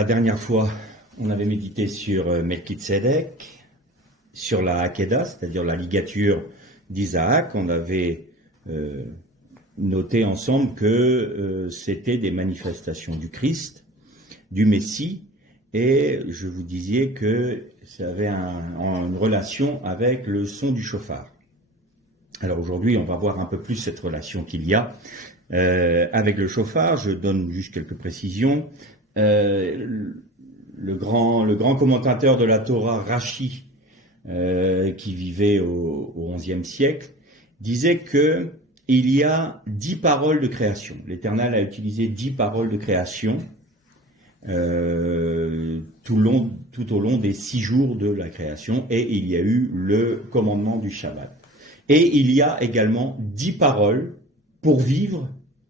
la dernière fois, on avait médité sur Melchizedek, sur la Hakeda, c'est-à-dire la ligature d'Isaac. On avait noté ensemble que c'était des manifestations du Christ, du Messie, et je vous disais que ça avait une relation avec le son du chauffard. Alors aujourd'hui, on va voir un peu plus cette relation qu'il y a avec le chauffard. Je donne juste quelques précisions. Le grand commentateur de la Torah, Rashi, qui vivait au XIe siècle, disait que il y a 10 paroles de création. L'Éternel a utilisé 10 paroles de création tout au long des 6 jours de la création, et il y a eu le commandement du Shabbat. Et il y a également 10 paroles pour vivre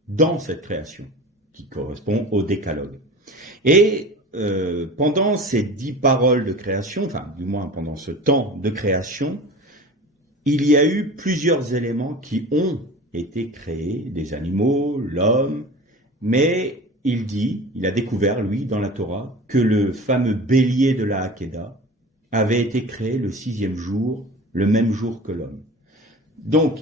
dans cette création, qui correspond au décalogue. Et pendant ces 10 paroles de création, enfin du moins pendant ce temps de création, il y a eu plusieurs éléments qui ont été créés, des animaux, l'homme, mais il a découvert, lui, dans la Torah, que le fameux bélier de la Hakeda avait été créé le 6e jour, le même jour que l'homme. Donc,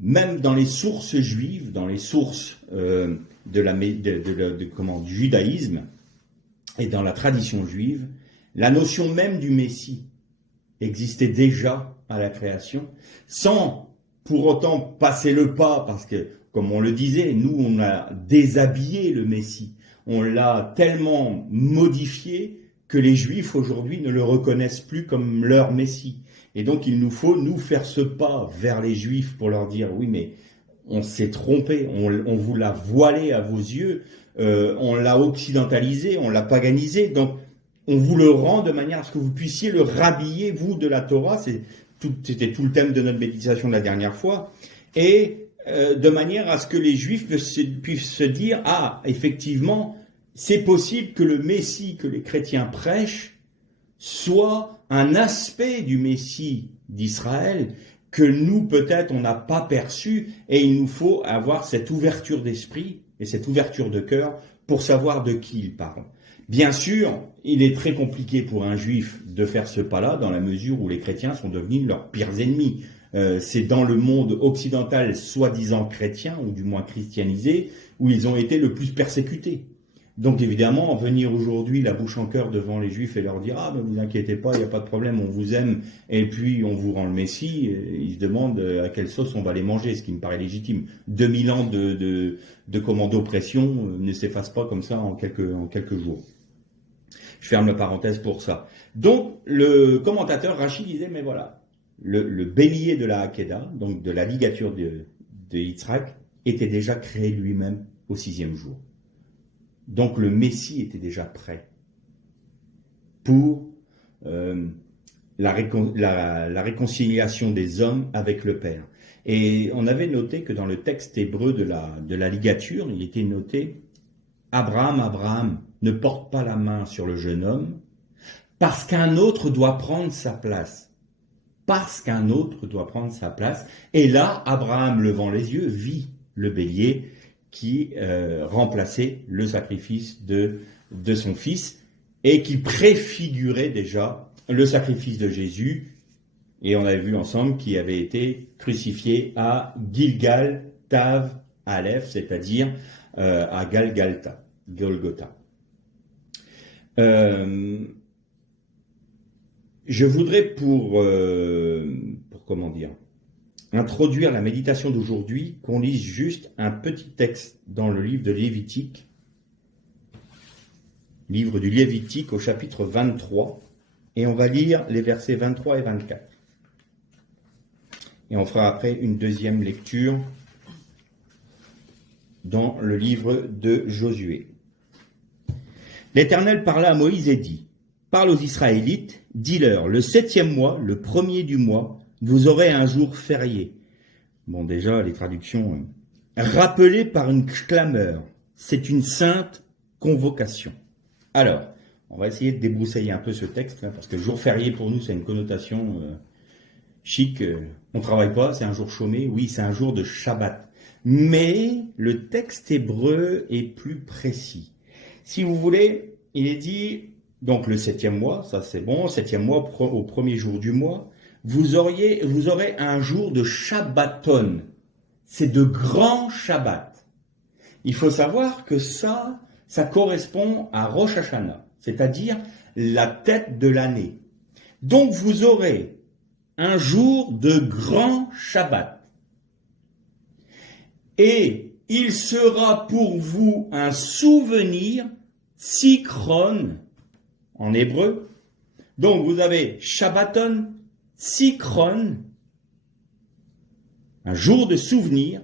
même dans les sources juives, dans les sources du judaïsme et dans la tradition juive, la notion même du Messie existait déjà à la création, sans pour autant passer le pas, parce que, comme on le disait, nous on a déshabillé le Messie, on l'a tellement modifié que les Juifs aujourd'hui ne le reconnaissent plus comme leur Messie. Et donc il nous faut, nous, faire ce pas vers les Juifs pour leur dire, oui, mais on s'est trompé, on vous l'a voilé à vos yeux, on l'a occidentalisé, on l'a paganisé, donc on vous le rend de manière à ce que vous puissiez le rhabiller, vous, de la Torah. C'était tout le thème de notre méditation de la dernière fois, et de manière à ce que les Juifs puissent se dire, ah, effectivement, c'est possible que le Messie que les chrétiens prêchent soit un aspect du Messie d'Israël que nous, peut-être, on n'a pas perçu, et il nous faut avoir cette ouverture d'esprit et cette ouverture de cœur pour savoir de qui il parle. Bien sûr, il est très compliqué pour un juif de faire ce pas-là, dans la mesure où les chrétiens sont devenus leurs pires ennemis. C'est dans le monde occidental, soi-disant chrétien, ou du moins christianisé, où ils ont été le plus persécutés. Donc évidemment, venir aujourd'hui la bouche en cœur devant les Juifs et leur dire « Ah, ben vous inquiétez pas, il n'y a pas de problème, on vous aime, et puis on vous rend le Messie », ils se demandent à quelle sauce on va les manger, ce qui me paraît légitime. 2000 ans d'oppression ne s'effacent pas comme ça en quelques jours. Je ferme la parenthèse pour ça. Donc, le commentateur Rashi disait « Mais voilà, le bélier de la Hakeda, donc de la ligature de Yitzhak, était déjà créé lui-même au 6e jour. » Donc le Messie était déjà prêt pour la réconciliation des hommes avec le Père. Et on avait noté que dans le texte hébreu de la ligature, il était noté « Abraham, ne porte pas la main sur le jeune homme, parce qu'un autre doit prendre sa place. » Parce qu'un autre doit prendre sa place. Et là, Abraham, levant les yeux, vit le bélier qui remplaçait le sacrifice de son fils et qui préfigurait déjà le sacrifice de Jésus. Et on avait vu ensemble qu'il avait été crucifié à Gilgal Tav Aleph, c'est-à-dire à Golgotha. Je voudrais pour introduire la méditation d'aujourd'hui, qu'on lise juste un petit texte dans le livre de Lévitique, livre du Lévitique au chapitre 23, et on va lire les versets 23 et 24. Et on fera après une deuxième lecture dans le livre de Josué. L'Éternel parla à Moïse et dit, « Parle aux Israélites, dis-leur, le 7e mois, le 1er du mois, vous aurez un jour férié. » Bon, déjà, les traductions. Rappelé par une clameur. C'est une sainte convocation. Alors, on va essayer de débroussailler un peu ce texte, parce que jour férié pour nous, c'est une connotation chic. On ne travaille pas, c'est un jour chômé. Oui, c'est un jour de Shabbat. Mais le texte hébreu est plus précis. Si vous voulez, il est dit, donc le 7e mois, ça c'est bon, 7e mois au premier jour du mois, vous aurez un jour de Shabbaton. C'est de grands Shabbats. Il faut savoir que ça correspond à Rosh Hashanah, c'est-à-dire la tête de l'année. Donc vous aurez un jour de grand Shabbat. Et il sera pour vous un souvenir, Sikron, en hébreu. Donc vous avez Shabbaton, Sikron, un jour de souvenir,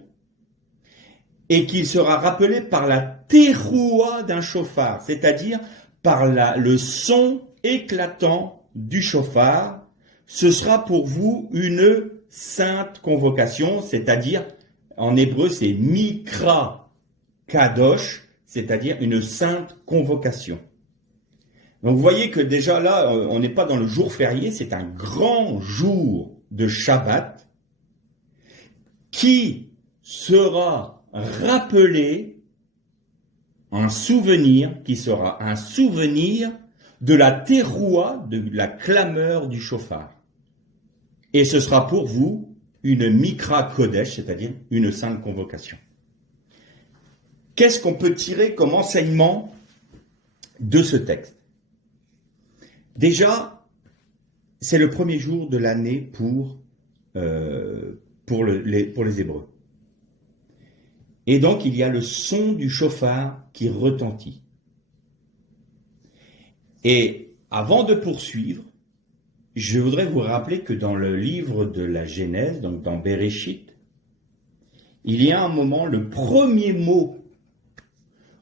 et qu'il sera rappelé par la teroua d'un chauffard, c'est-à-dire par le son éclatant du chauffard. Ce sera pour vous une sainte convocation, c'est-à-dire, en hébreu, c'est Mikra Kadosh, c'est-à-dire une sainte convocation. Donc vous voyez que déjà là, on n'est pas dans le jour férié, c'est un grand jour de Shabbat qui sera rappelé un souvenir, qui sera un souvenir de la teroua, de la clameur du chauffard. Et ce sera pour vous une Mikra Kodesh, c'est-à-dire une sainte convocation. Qu'est-ce qu'on peut tirer comme enseignement de ce texte? Déjà, c'est le premier jour de l'année pour les Hébreux. Et donc, il y a le son du chauffard qui retentit. Et avant de poursuivre, je voudrais vous rappeler que dans le livre de la Genèse, donc dans Bereshit, il y a un moment, le premier mot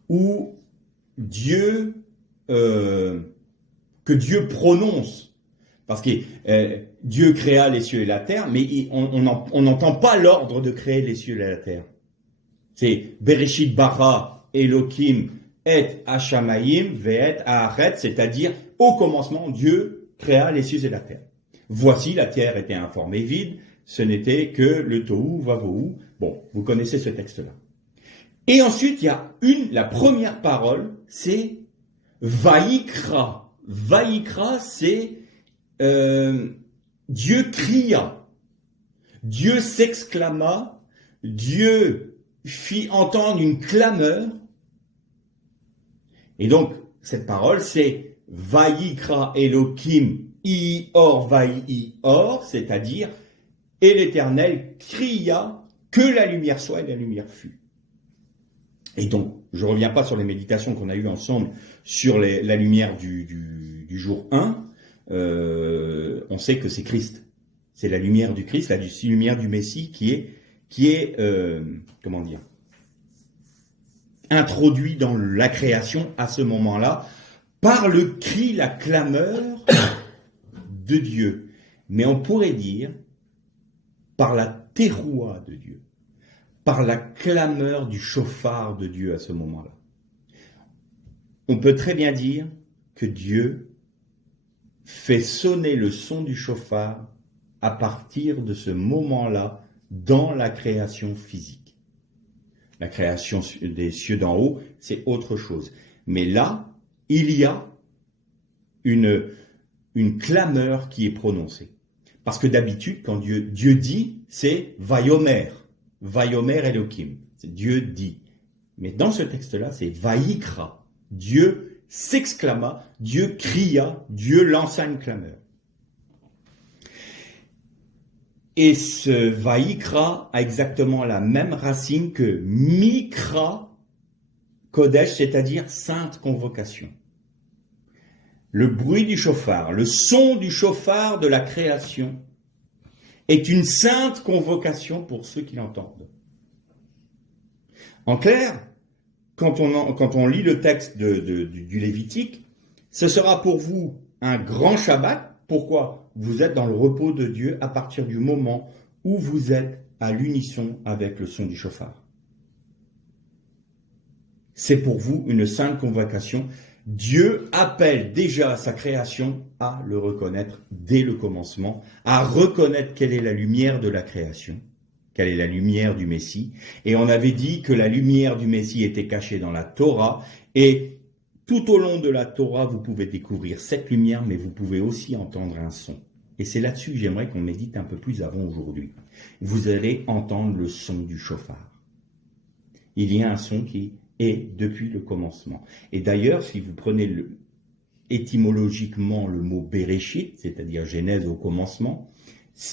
où que Dieu prononce, parce que Dieu créa les cieux et la terre, mais on n'entend pas l'ordre de créer les cieux et la terre. C'est Bereshit bara Elohim et Hashamayim ve'et haaretz, c'est-à-dire au commencement Dieu créa les cieux et la terre. Voici, la terre était informée vide, ce n'était que le tohu vavohu. Bon, vous connaissez ce texte-là. Et ensuite, il y a la première parole, c'est Vaïkra. Vaïkra, c'est Dieu cria, Dieu s'exclama, Dieu fit entendre une clameur. Et donc, cette parole, c'est Vaïkra Elohim Ior Vaïor, c'est-à-dire, et l'Éternel cria que la lumière soit et la lumière fut. Et donc, je ne reviens pas sur les méditations qu'on a eues ensemble sur la lumière du jour 1. On sait que c'est Christ. C'est la lumière du Christ, la lumière du Messie qui est introduit dans la création à ce moment-là par le cri, la clameur de Dieu. Mais on pourrait dire par la teroua de Dieu, par la clameur du chauffard de Dieu à ce moment-là. On peut très bien dire que Dieu fait sonner le son du chauffard à partir de ce moment-là dans la création physique. La création des cieux d'en haut, c'est autre chose. Mais là, il y a une clameur qui est prononcée. Parce que d'habitude, quand Dieu dit, c'est Vayomer. Vayomer Elohim. C'est Dieu dit. Mais dans ce texte-là, c'est Vaïkra. Dieu s'exclama, Dieu cria, Dieu lança une clameur. Et ce Vaïkra a exactement la même racine que Mikra Kodesh, c'est-à-dire sainte convocation. Le bruit du chauffard, le son du chauffard de la création est une sainte convocation pour ceux qui l'entendent. En clair, quand on lit le texte du Lévitique, ce sera pour vous un grand Shabbat. Pourquoi? Vous êtes dans le repos de Dieu à partir du moment où vous êtes à l'unisson avec le son du chauffard. C'est pour vous une sainte convocation. Dieu appelle déjà sa création à le reconnaître dès le commencement, à reconnaître quelle est la lumière de la création, quelle est la lumière du Messie. Et on avait dit que la lumière du Messie était cachée dans la Torah, et Tout au long de la Torah, vous pouvez découvrir cette lumière, mais vous pouvez aussi entendre un son. Et c'est là-dessus que j'aimerais qu'on médite un peu plus avant aujourd'hui. Vous allez entendre le son du chauffard. Il y a un son qui est depuis le commencement. Et d'ailleurs, si vous prenez étymologiquement le mot Bereshit, c'est-à-dire Genèse au commencement,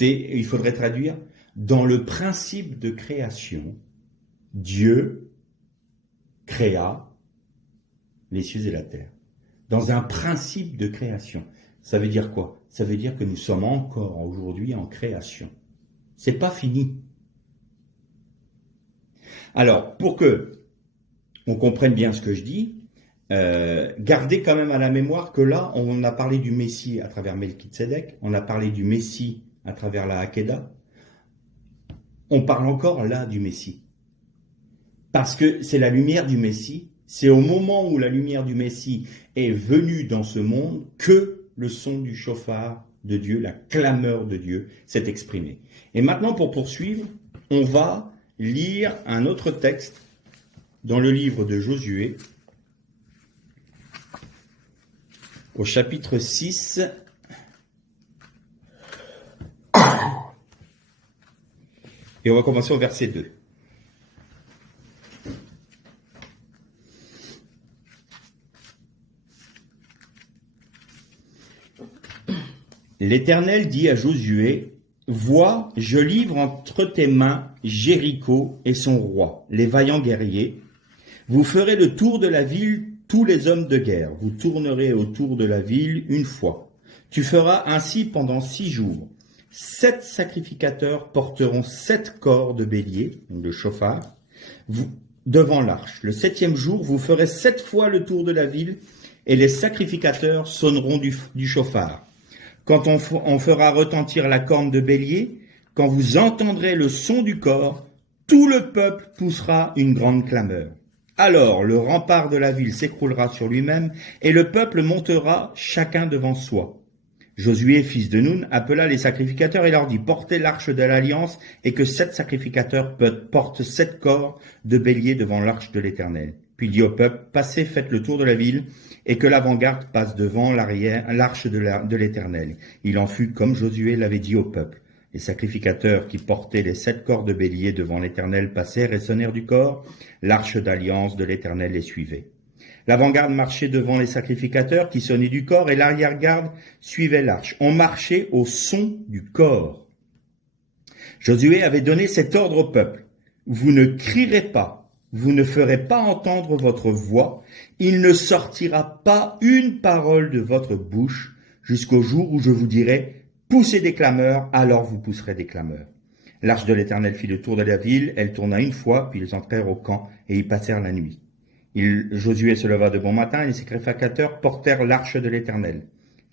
il faudrait traduire dans le principe de création, Dieu créa les cieux et la terre. Dans un principe de création. Ça veut dire quoi? Ça veut dire que nous sommes encore aujourd'hui en création. C'est pas fini. Alors, pour que on comprenne bien ce que je dis, gardez quand même à la mémoire que là, on a parlé du Messie à travers Melchizedek, on a parlé du Messie à travers la Hakeda. On parle encore là du Messie. Parce que c'est la lumière du Messie, c'est au moment où la lumière du Messie est venue dans ce monde que le son du chauffard de Dieu, la clameur de Dieu s'est exprimée. Et maintenant, pour poursuivre, on va lire un autre texte dans le livre de Josué, au chapitre 6, et on va commencer au verset 2. L'Éternel dit à Josué, « Vois, je livre entre tes mains Jéricho et son roi, les vaillants guerriers. Vous ferez le tour de la ville, tous les hommes de guerre. Vous tournerez autour de la ville une fois. Tu feras ainsi pendant 6 jours. 7 sacrificateurs porteront 7 corps de bélier, de chauffard, devant l'arche. Le 7e jour, vous ferez 7 fois le tour de la ville et les sacrificateurs sonneront du chauffard. Quand on fera retentir la corne de bélier, quand vous entendrez le son du corps, tout le peuple poussera une grande clameur. Alors le rempart de la ville s'écroulera sur lui-même, et le peuple montera chacun devant soi. Josué, fils de Nun, appela les sacrificateurs et leur dit, portez l'arche de l'alliance, et que 7 sacrificateurs portent 7 corps de bélier devant l'arche de l'Éternel. Puis dit au peuple, passez, faites le tour de la ville, et que l'avant-garde passe devant l'arche de l'Éternel. Il en fut comme Josué l'avait dit au peuple. Les sacrificateurs qui portaient les 7 corps de bélier devant l'Éternel passèrent et sonnèrent du corps. L'arche d'alliance de l'Éternel les suivait. L'avant-garde marchait devant les sacrificateurs qui sonnaient du corps, et l'arrière-garde suivait l'arche. On marchait au son du corps. Josué avait donné cet ordre au peuple. Vous ne crierez pas. Vous ne ferez pas entendre votre voix, il ne sortira pas une parole de votre bouche jusqu'au jour où je vous dirai « Poussez des clameurs », alors vous pousserez des clameurs. L'arche de l'Éternel fit le tour de la ville, elle tourna une fois, puis ils entrèrent au camp et y passèrent la nuit. Josué se leva de bon matin et les sacrificateurs portèrent l'arche de l'Éternel.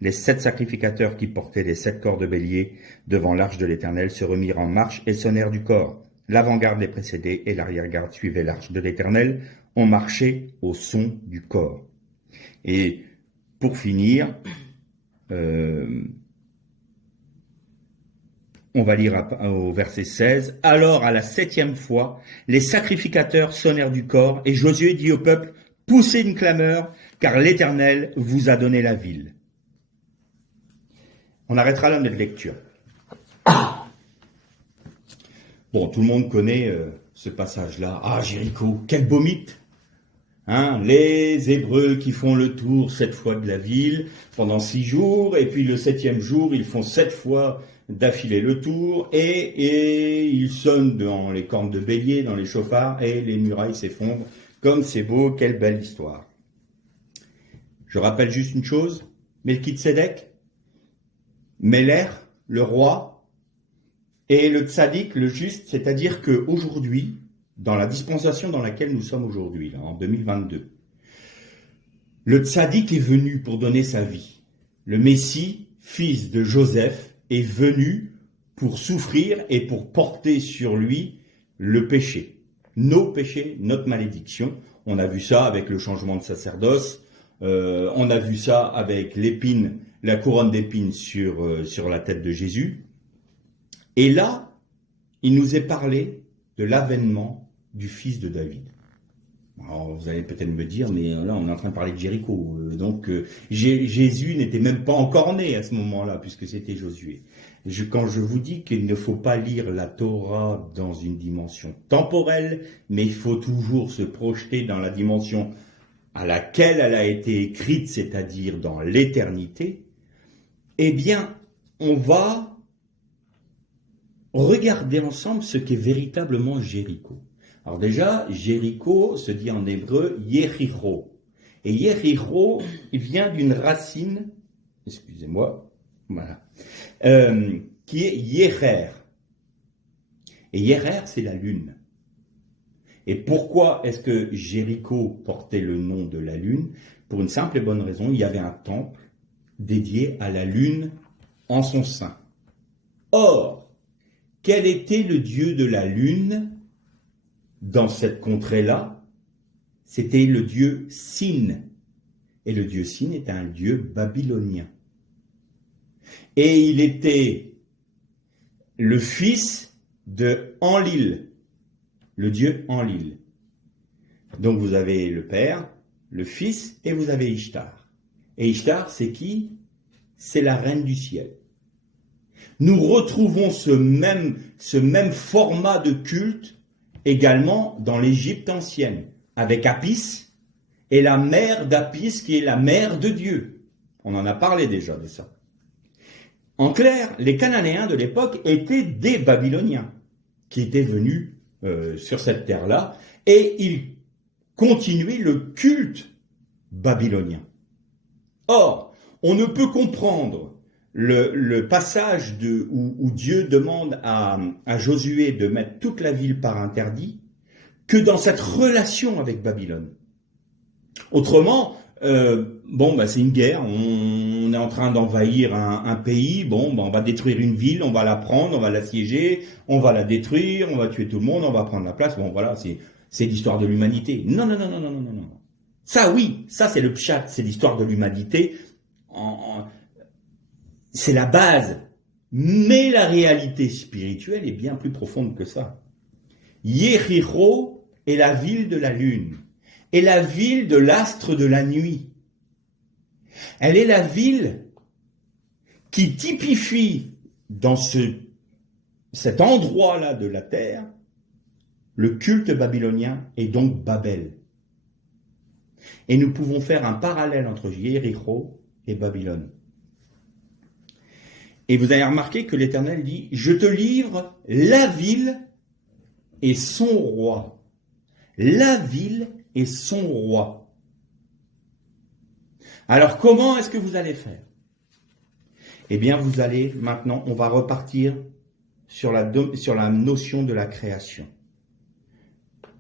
Les 7 sacrificateurs qui portaient les 7 corps de bélier devant l'arche de l'Éternel se remirent en marche et sonnèrent du corps. L'avant-garde les précédait et l'arrière-garde suivait l'arche de l'Éternel. On marchait au son du corps. Et pour finir, on va lire au verset 16. Alors, à la 7e fois, les sacrificateurs sonnèrent du corps et Josué dit au peuple, poussez une clameur, car l'Éternel vous a donné la ville. On arrêtera là notre lecture. Bon, tout le monde connaît ce passage-là. Ah, Jéricho, quel beau mythe, hein, les Hébreux qui font le tour 7 fois de la ville pendant 6 jours, et puis le 7e jour, ils font 7 fois d'affilée le tour, et ils sonnent dans les cornes de bélier, dans les chauffards, et les murailles s'effondrent. Comme c'est beau, quelle belle histoire. Je rappelle juste une chose, Melchizedek, Meler, le roi, et le tzaddik, le juste, c'est-à-dire qu'aujourd'hui, dans la dispensation dans laquelle nous sommes aujourd'hui, là, en 2022, le tzaddik est venu pour donner sa vie. Le Messie, fils de Joseph, est venu pour souffrir et pour porter sur lui le péché. Nos péchés, notre malédiction. On a vu ça avec le changement de sacerdoce. On a vu ça avec l'épine, la couronne d'épines sur la tête de Jésus. Et là, il nous est parlé de l'avènement du fils de David. Alors, vous allez peut-être me dire, mais là, on est en train de parler de Jéricho. Jésus n'était même pas encore né à ce moment-là, puisque c'était Josué. Quand je vous dis qu'il ne faut pas lire la Torah dans une dimension temporelle, mais il faut toujours se projeter dans la dimension à laquelle elle a été écrite, c'est-à-dire dans l'éternité, eh bien, on va regarder ensemble ce qu'est véritablement Jéricho. Alors déjà, Jéricho se dit en hébreu Yericho. Et Yericho vient d'une racine, excusez-moi, voilà, qui est Yerer. Et Yerer, c'est la lune. Et pourquoi est-ce que Jéricho portait le nom de la lune? Pour une simple et bonne raison, il y avait un temple dédié à la lune en son sein. Or, quel était le dieu de la lune dans cette contrée-là? C'était le dieu Sin. Et le dieu Sin était un dieu babylonien. Et il était le fils de Enlil, le dieu Enlil. Donc vous avez le père, le fils, et vous avez Ishtar. Et Ishtar, c'est qui? C'est la reine du ciel. Nous retrouvons ce même format de culte également dans l'Égypte ancienne, avec Apis et la mère d'Apis qui est la mère de Dieu. On en a parlé déjà de ça. En clair, les Cananéens de l'époque étaient des Babyloniens qui étaient venus sur cette terre-là et ils continuaient le culte babylonien. Or, on ne peut comprendre le passage où Dieu demande à Josué de mettre toute la ville par interdit que dans cette relation avec Babylone. Autrement, c'est une guerre, on est en train d'envahir un pays, on va détruire une ville, on va la prendre, on va l'assiéger, on va la détruire, on va tuer tout le monde, on va prendre la place, c'est l'histoire de l'humanité. Non. Ça oui, ça c'est le pshat, c'est l'histoire de l'humanité, c'est la base, mais la réalité spirituelle est bien plus profonde que ça. Yericho est la ville de la lune, est la ville de l'astre de la nuit. Elle est la ville qui typifie dans cet endroit-là de la terre le culte babylonien et donc Babel. Et nous pouvons faire un parallèle entre Jéricho et Babylone. Et vous avez remarqué que l'Éternel dit « Je te livre la ville et son roi. » La ville et son roi. Alors comment est-ce que vous allez faire? Eh bien vous allez, maintenant, on va repartir sur la notion de la création.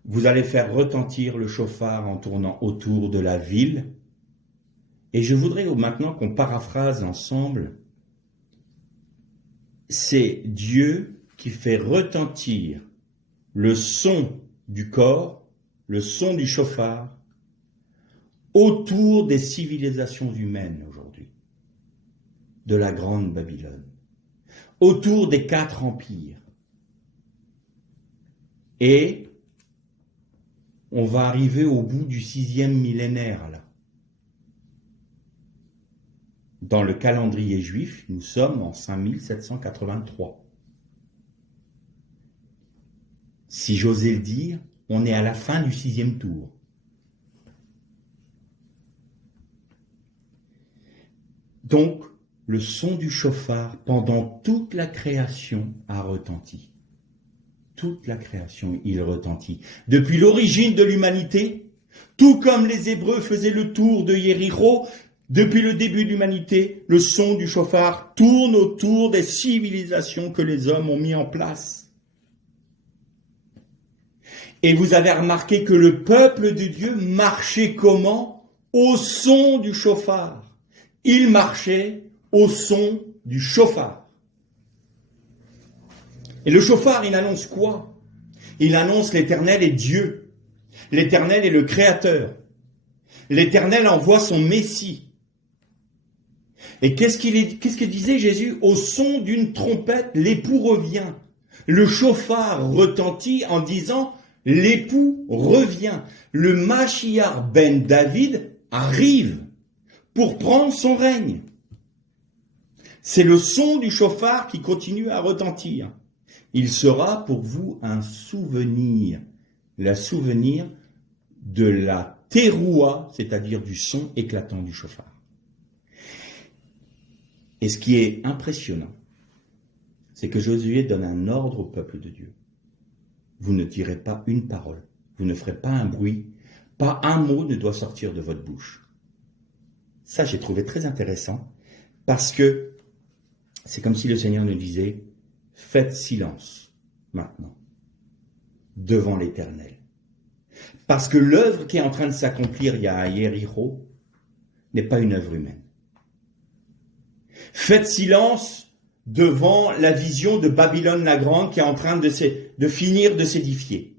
Vous allez faire retentir le chauffard en tournant autour de la ville. Et je voudrais maintenant qu'on paraphrase ensemble. C'est Dieu qui fait retentir le son du corps, le son du chauffard, autour des civilisations humaines aujourd'hui, de la grande Babylone, autour des 4 empires. Et on va arriver au bout du 6e millénaire, là. Dans le calendrier juif, nous sommes en 5783. Si j'osais le dire, on est à la fin du 6e tour. Donc, le son du chauffard pendant toute la création a retenti. Toute la création, il retentit. Depuis l'origine de l'humanité, tout comme les Hébreux faisaient le tour de Jéricho, depuis le début de l'humanité, le son du chauffard tourne autour des civilisations que les hommes ont mis en place. Et vous avez remarqué que le peuple de Dieu marchait comment? Au son du chauffard. Il marchait au son du chauffard. Et le chauffard, il annonce quoi? Il annonce l'Éternel est Dieu. L'Éternel est le Créateur. L'Éternel envoie son Messie. Et qu'est-ce que disait Jésus? Au son d'une trompette, l'époux revient. Le chauffard retentit en disant, l'époux revient. Le Mashiach ben David arrive pour prendre son règne. C'est le son du chauffard qui continue à retentir. Il sera pour vous un souvenir, le souvenir de la teroua, c'est-à-dire du son éclatant du chauffard. Et ce qui est impressionnant, c'est que Josué donne un ordre au peuple de Dieu. Vous ne direz pas une parole, vous ne ferez pas un bruit, pas un mot ne doit sortir de votre bouche. Ça, j'ai trouvé très intéressant, parce que c'est comme si le Seigneur nous disait, faites silence maintenant, devant l'Éternel. Parce que l'œuvre qui est en train de s'accomplir à Yéricho n'est pas une œuvre humaine. Faites silence devant la vision de Babylone la Grande qui est en train de finir de s'édifier.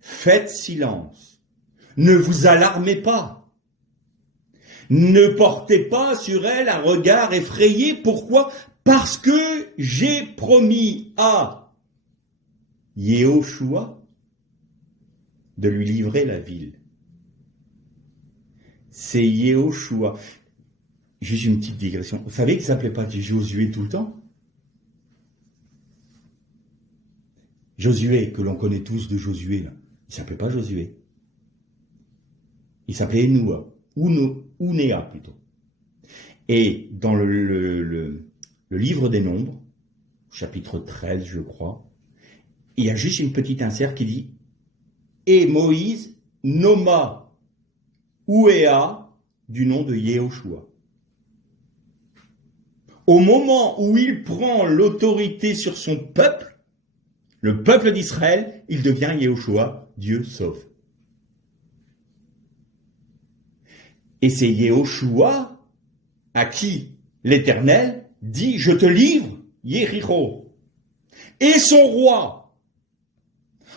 Faites silence. Ne vous alarmez pas. Ne portez pas sur elle un regard effrayé. Pourquoi ? Parce que j'ai promis à Yehoshua de lui livrer la ville. C'est Yehoshua. Juste une petite digression. Vous savez qu'il ne s'appelait pas Josué tout le temps ? Josué, que l'on connaît tous de Josué, là, il ne s'appelait pas Josué. Il s'appelait Enua, Ounéa plutôt. Et dans le livre des Nombres, chapitre 13, je crois, il y a juste une petite insert qui dit « Et Moïse nomma Ouéa du nom de Yehoshua ». Au moment où il prend l'autorité sur son peuple, le peuple d'Israël, il devient Yehoshua, Dieu sauve. Et c'est Yehoshua à qui l'Éternel dit, je te livre, Yéricho, et son roi.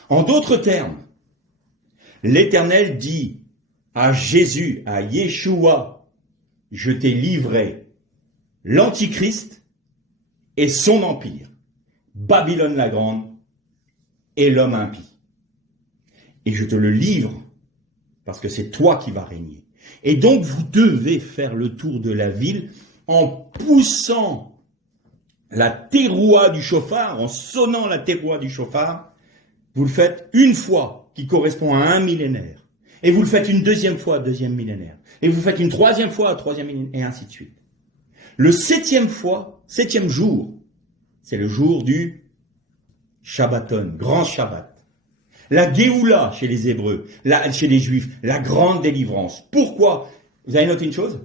En d'autres termes, l'Éternel dit à Jésus, à Yeshua, je t'ai livré l'Antichrist et son empire, Babylone la Grande et l'homme impie. Et je te le livre parce que c'est toi qui vas régner. Et donc vous devez faire le tour de la ville en poussant la teroua du chauffard, en sonnant la teroua du chauffard. Vous le faites une fois qui correspond à un millénaire. Et vous le faites une deuxième fois, deuxième millénaire. Et vous faites une troisième fois, troisième millénaire, et ainsi de suite. Le septième jour, c'est le jour du Shabbaton, grand Shabbat. La Géoula chez les Hébreux, chez les Juifs, la grande délivrance. Pourquoi ? Vous avez noté une chose ?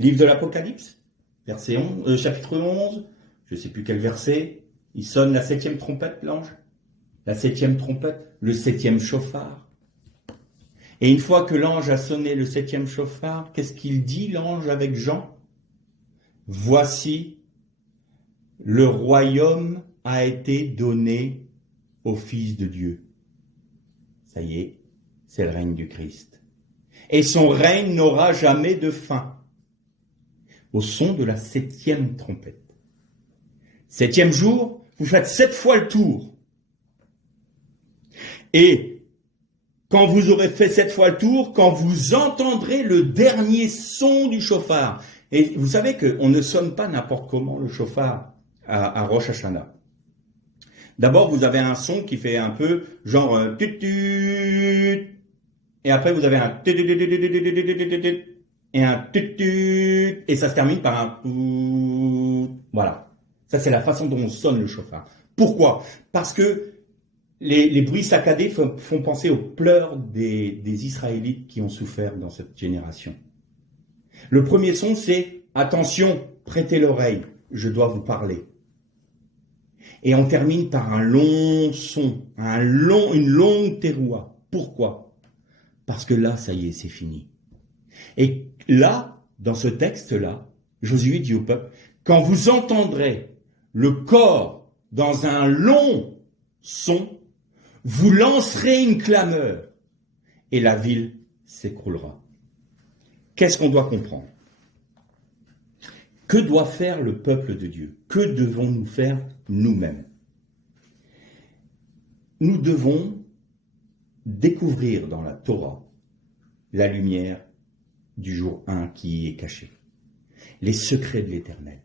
Livre de l'Apocalypse, chapitre 11, je ne sais plus quel verset, il sonne la 7e trompette, l'ange. La 7e trompette, le 7e chauffard. Et une fois que l'ange a sonné le 7e chauffard, qu'est-ce qu'il dit, l'ange, avec Jean ? Voici, le royaume a été donné au Fils de Dieu. Ça y est, c'est le règne du Christ. Et son règne n'aura jamais de fin. Au son de la 7e trompette. 7e jour, vous faites 7 fois le tour. Et quand vous aurez fait 7 fois le tour, quand vous entendrez le dernier son du chauffard, et vous savez qu'on ne sonne pas n'importe comment le chauffard à Rosh Hashanah. D'abord, vous avez un son qui fait un peu genre tut-tut, et après vous avez un tut-tut, et un tut-tut, et ça se termine par un tout. Voilà. Ça, c'est la façon dont on sonne le chauffard. Pourquoi ? Parce que les bruits saccadés font penser aux pleurs des Israélites qui ont souffert dans cette génération. Le premier son, c'est « Attention, prêtez l'oreille, je dois vous parler ». Et on termine par un long son, une longue teroua. Pourquoi ? Parce que là, ça y est, c'est fini. Et là, dans ce texte-là, Josué dit au peuple, quand vous entendrez le corps dans un long son, vous lancerez une clameur et la ville s'écroulera. Qu'est-ce qu'on doit comprendre ? Que doit faire le peuple de Dieu ? Que devons-nous faire nous-mêmes ? Nous devons découvrir dans la Torah la lumière du jour 1 qui y est cachée, les secrets de l'Éternel.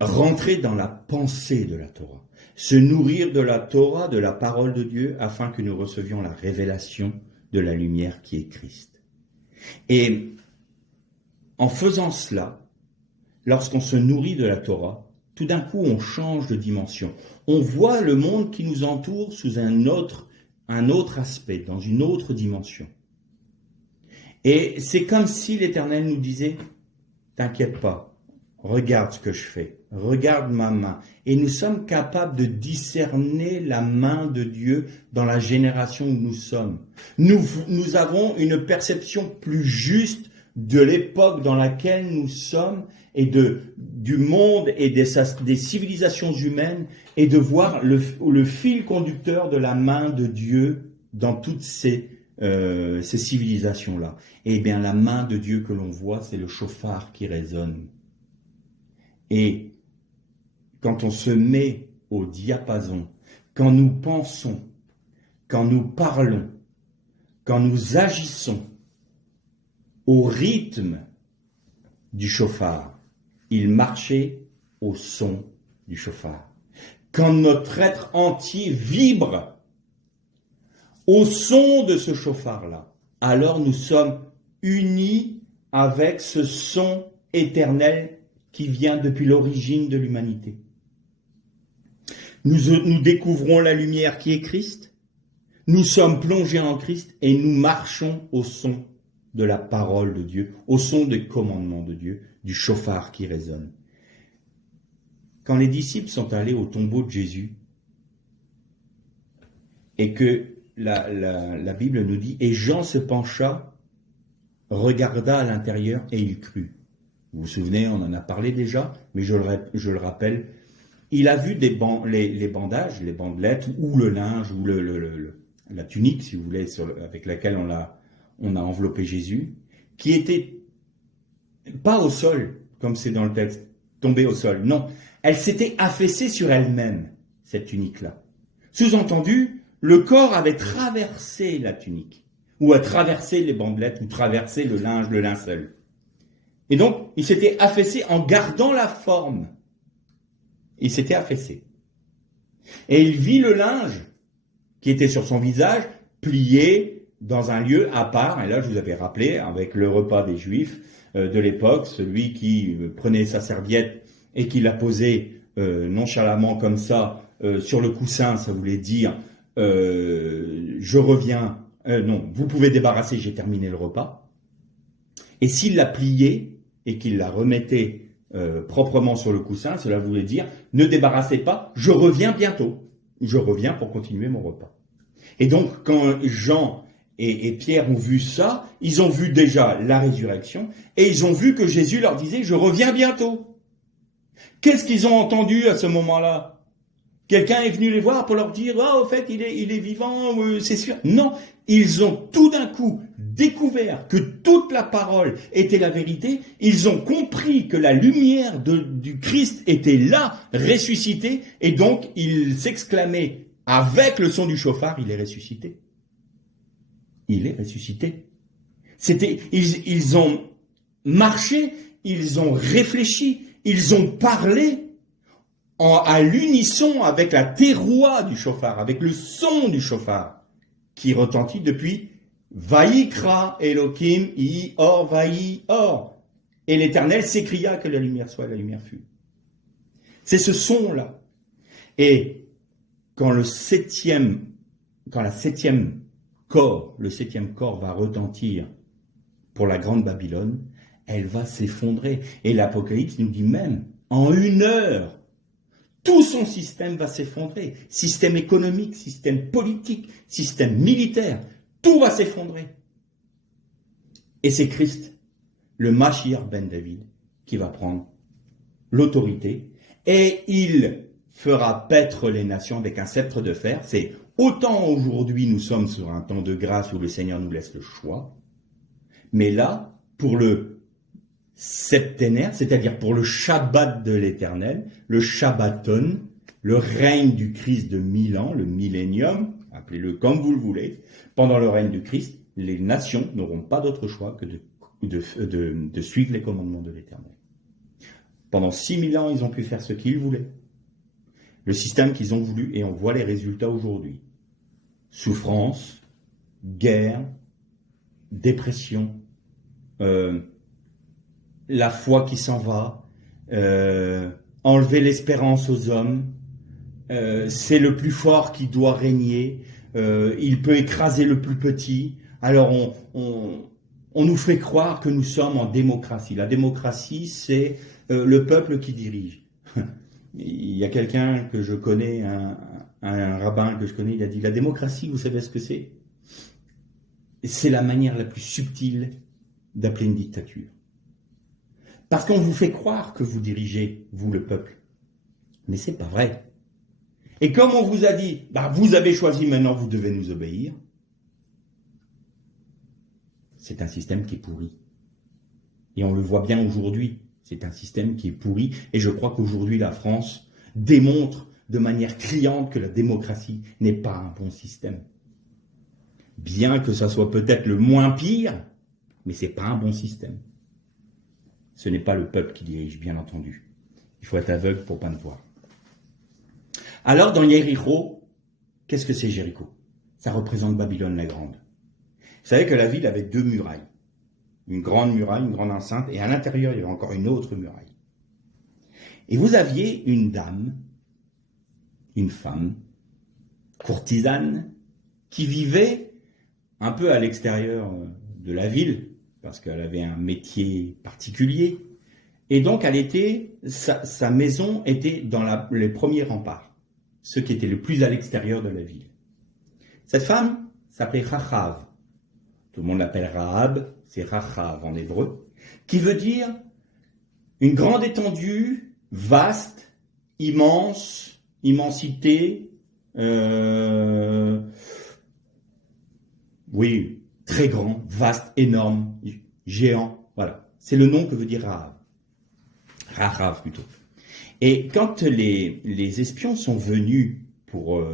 Rentrer dans la pensée de la Torah, se nourrir de la Torah, de la parole de Dieu, afin que nous recevions la révélation de la lumière qui est Christ. Et en faisant cela, lorsqu'on se nourrit de la Torah, tout d'un coup on change de dimension. On voit le monde qui nous entoure sous un autre aspect, dans une autre dimension. Et c'est comme si l'Éternel nous disait, t'inquiète pas, regarde ce que je fais, regarde ma main. Et nous sommes capables de discerner la main de Dieu dans la génération où nous sommes. Nous avons une perception plus juste de l'époque dans laquelle nous sommes et du monde et des civilisations humaines, et de voir le fil conducteur de la main de Dieu dans toutes ces civilisations-là. Et bien la main de Dieu que l'on voit, c'est le chauffard qui résonne. Et quand on se met au diapason, quand nous pensons, quand nous parlons, quand nous agissons au rythme du chauffard, il marchait au son du chauffard. Quand notre être entier vibre au son de ce chauffard-là, alors nous sommes unis avec ce son éternel qui vient depuis l'origine de l'humanité. Nous découvrons la lumière qui est Christ, nous sommes plongés en Christ et nous marchons au son de la parole de Dieu, au son des commandements de Dieu, du chauffard qui résonne. Quand les disciples sont allés au tombeau de Jésus, et que la Bible nous dit, et Jean se pencha, regarda à l'intérieur et il crut. Vous vous souvenez, on en a parlé déjà, mais je le rappelle, il a vu les bandages, les bandelettes, ou le linge, ou la tunique, si vous voulez, avec laquelle on a enveloppé Jésus, qui était pas au sol, comme c'est dans le texte, tombée au sol. Non, elle s'était affaissée sur elle-même, cette tunique-là. Sous-entendu, le corps avait traversé la tunique, ou a traversé les bandelettes, ou traversé le linge, le linceul. Et donc, il s'était affaissé en gardant la forme. Il s'était affaissé. Et il vit le linge qui était sur son visage, plié dans un lieu à part. Et là, je vous avais rappelé, avec le repas des Juifs de l'époque, celui qui prenait sa serviette et qui la posait nonchalamment comme ça sur le coussin, ça voulait dire je reviens, non, vous pouvez débarrasser, j'ai terminé le repas. Et s'il la pliait et qu'il la remettait proprement sur le coussin, cela voulait dire ne débarrassez pas, je reviens bientôt. Je reviens pour continuer mon repas. Et donc, quand Jean et Pierre ont vu ça, ils ont vu déjà la résurrection et ils ont vu que Jésus leur disait « Je reviens bientôt ». Qu'est-ce qu'ils ont entendu à ce moment-là? Quelqu'un est venu les voir pour leur dire « Ah, au fait, il est vivant, c'est sûr ». Non, ils ont tout d'un coup découvert que toute la parole était la vérité. Ils ont compris que la lumière du Christ était là, ressuscitée, et donc ils s'exclamaient avec le son du chauffard, il est ressuscité. Il est ressuscité. Ils ont marché, ils ont réfléchi, ils ont parlé à l'unisson avec la terroir du chauffard, avec le son du chauffard, qui retentit depuis Vaïkra Elohim I Or Vaï Or. Et l'Éternel s'écria que la lumière soit, la lumière fut. C'est ce son-là. Et quand le septième corps va retentir pour la grande Babylone, elle va s'effondrer. Et l'Apocalypse nous dit même, en 1 heure, tout son système va s'effondrer. Système économique, système politique, système militaire, tout va s'effondrer. Et c'est Christ, le Mashiach ben David, qui va prendre l'autorité et il fera paître les nations avec un sceptre de fer. C'est autant aujourd'hui nous sommes sur un temps de grâce où le Seigneur nous laisse le choix, mais là, pour le septénaire, c'est-à-dire pour le Shabbat de l'Éternel, le Shabbaton, le règne du Christ de 1000 ans, le millénium, appelez-le comme vous le voulez, pendant le règne du Christ, les nations n'auront pas d'autre choix que de suivre les commandements de l'Éternel. Pendant 6000 ans, ils ont pu faire ce qu'ils voulaient. Le système qu'ils ont voulu, et on voit les résultats aujourd'hui. Souffrance, guerre, dépression, la foi qui s'en va, enlever l'espérance aux hommes, c'est le plus fort qui doit régner, il peut écraser le plus petit. Alors on nous fait croire que nous sommes en démocratie. La démocratie, c'est le peuple qui dirige. Il y a quelqu'un que je connais, un rabbin que je connais, il a dit, la démocratie, vous savez ce que c'est? C'est la manière la plus subtile d'appeler une dictature. Parce qu'on vous fait croire que vous dirigez, vous le peuple. Mais c'est pas vrai. Et comme on vous a dit, vous avez choisi, maintenant vous devez nous obéir, c'est un système qui est pourri. Et on le voit bien aujourd'hui. C'est un système qui est pourri. Et je crois qu'aujourd'hui, la France démontre de manière criante que la démocratie n'est pas un bon système. Bien que ça soit peut-être le moins pire, mais ce n'est pas un bon système. Ce n'est pas le peuple qui dirige, bien entendu. Il faut être aveugle pour ne pas le voir. Alors, dans Jéricho, qu'est-ce que c'est Jéricho? Ça représente Babylone la Grande. Vous savez que la ville avait 2 murailles. Une grande muraille, une grande enceinte, et à l'intérieur, il y avait encore une autre muraille. Et vous aviez une dame, une femme, courtisane, qui vivait un peu à l'extérieur de la ville, parce qu'elle avait un métier particulier, et donc sa maison était dans les premiers remparts, ceux qui étaient le plus à l'extérieur de la ville. Cette femme s'appelait Rachav. Tout le monde l'appelle Rahab, c'est Rachav en hébreu, qui veut dire une grande étendue, vaste, immense, immensité, oui, très grand, vaste, énorme, géant, voilà. C'est le nom que veut dire Rahab. Rachav plutôt. Et quand les espions sont venus pour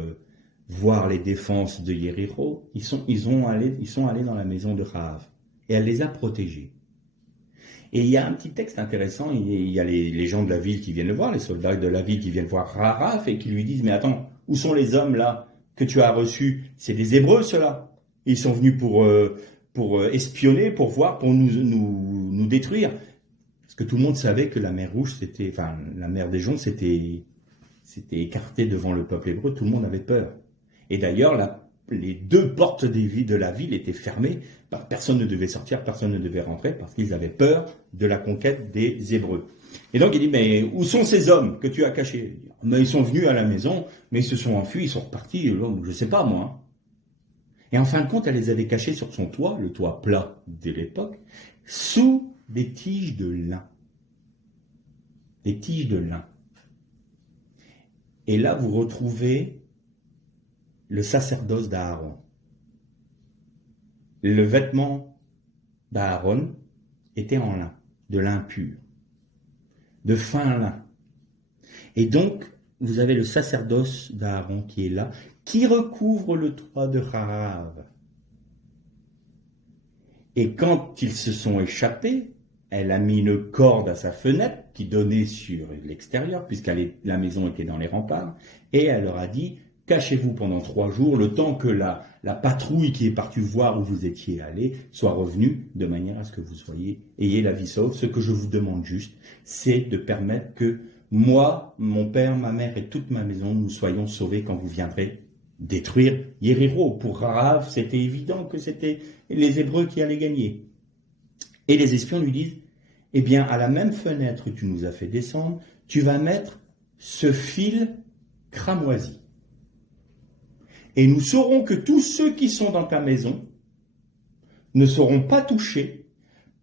voir les défenses de Jéricho, ils sont allés dans la maison de Rahav. Et elle les a protégés. Et il y a un petit texte intéressant, il y a les gens de la ville qui viennent le voir, les soldats de la ville qui viennent voir Rahav et qui lui disent, mais attends, où sont les hommes là que tu as reçus? C'est des Hébreux ceux-là. Ils sont venus pour espionner, pour voir, pour nous détruire. Parce que tout le monde savait que la mer Rouge, la mer des Joncs, c'était écarté devant le peuple hébreu, tout le monde avait peur. Et d'ailleurs, les 2 portes de la ville étaient fermées, personne ne devait sortir, personne ne devait rentrer, parce qu'ils avaient peur de la conquête des Hébreux. Et donc il dit, mais où sont ces hommes que tu as cachés? Mais ils sont venus à la maison, mais ils se sont enfuis, ils sont repartis, je ne sais pas moi. Et en fin de compte, elle les avait cachés sur son toit, le toit plat de l'époque, sous des tiges de lin. Des tiges de lin. Et là, vous retrouvez le sacerdoce d'Aaron. Le vêtement d'Aaron était en lin, de lin pur, de fin lin. Et donc, vous avez le sacerdoce d'Aaron qui est là, qui recouvre le toit de Rahav. Et quand ils se sont échappés, elle a mis une corde à sa fenêtre qui donnait sur l'extérieur, puisque la maison était dans les remparts, et elle leur a dit, cachez-vous pendant 3 jours, le temps que la patrouille qui est partie voir où vous étiez allé soit revenue, de manière à ce que vous ayez la vie sauve. Ce que je vous demande juste, c'est de permettre que moi, mon père, ma mère et toute ma maison, nous soyons sauvés quand vous viendrez détruire Jéricho. Pour Rahav, c'était évident que c'était les Hébreux qui allaient gagner. Et les espions lui disent, eh bien, à la même fenêtre que tu nous as fait descendre, tu vas mettre ce fil cramoisi. Et nous saurons que tous ceux qui sont dans ta maison ne seront pas touchés,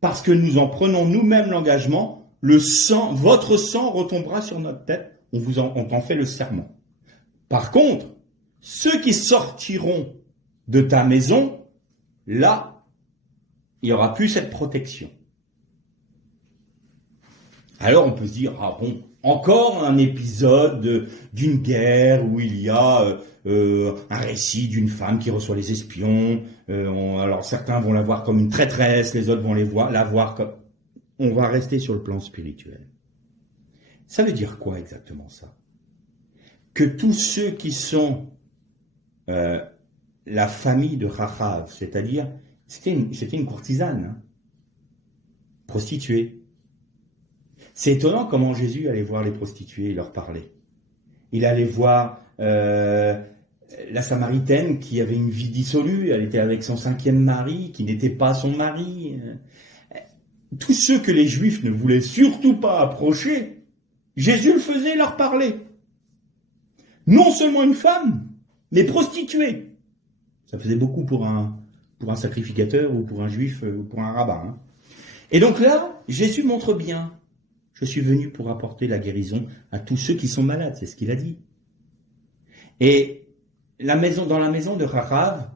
parce que nous en prenons nous-mêmes l'engagement, votre sang retombera sur notre tête, on t'en fait le serment. Par contre, ceux qui sortiront de ta maison, là, il n'y aura plus cette protection. Alors on peut se dire, ah bon, encore un épisode d'une guerre où il y a un récit d'une femme qui reçoit les espions. Alors certains vont la voir comme une traîtresse, les autres vont la voir comme... On va rester sur le plan spirituel. Ça veut dire quoi exactement ça? Que tous ceux qui sont la famille de Rachav, c'est-à-dire, c'était une courtisane, hein, prostituée. C'est étonnant comment Jésus allait voir les prostituées et leur parler. Il allait voir la Samaritaine qui avait une vie dissolue, elle était avec son 5e mari, qui n'était pas son mari. Tous ceux que les Juifs ne voulaient surtout pas approcher, Jésus le faisait leur parler. Non seulement une femme, mais prostituée. Ça faisait beaucoup pour un sacrificateur ou pour un juif ou pour un rabbin. Hein. Et donc là, Jésus montre bien, je suis venu pour apporter la guérison à tous ceux qui sont malades, c'est ce qu'il a dit. Et dans la maison de Rachav,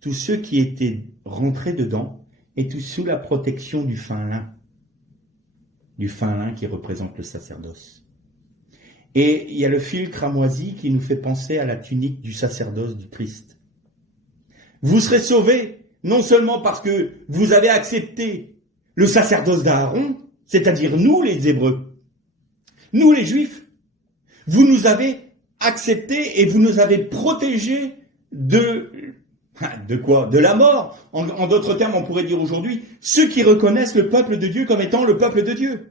tous ceux qui étaient rentrés dedans étaient sous la protection du fin lin qui représente le sacerdoce. Et il y a le fil cramoisi qui nous fait penser à la tunique du sacerdoce du Christ. Vous serez sauvés, non seulement parce que vous avez accepté le sacerdoce d'Aaron, c'est-à-dire nous les Hébreux, nous les Juifs, vous nous avez acceptés et vous nous avez protégés de quoi? De la mort. En d'autres termes, on pourrait dire aujourd'hui, ceux qui reconnaissent le peuple de Dieu comme étant le peuple de Dieu.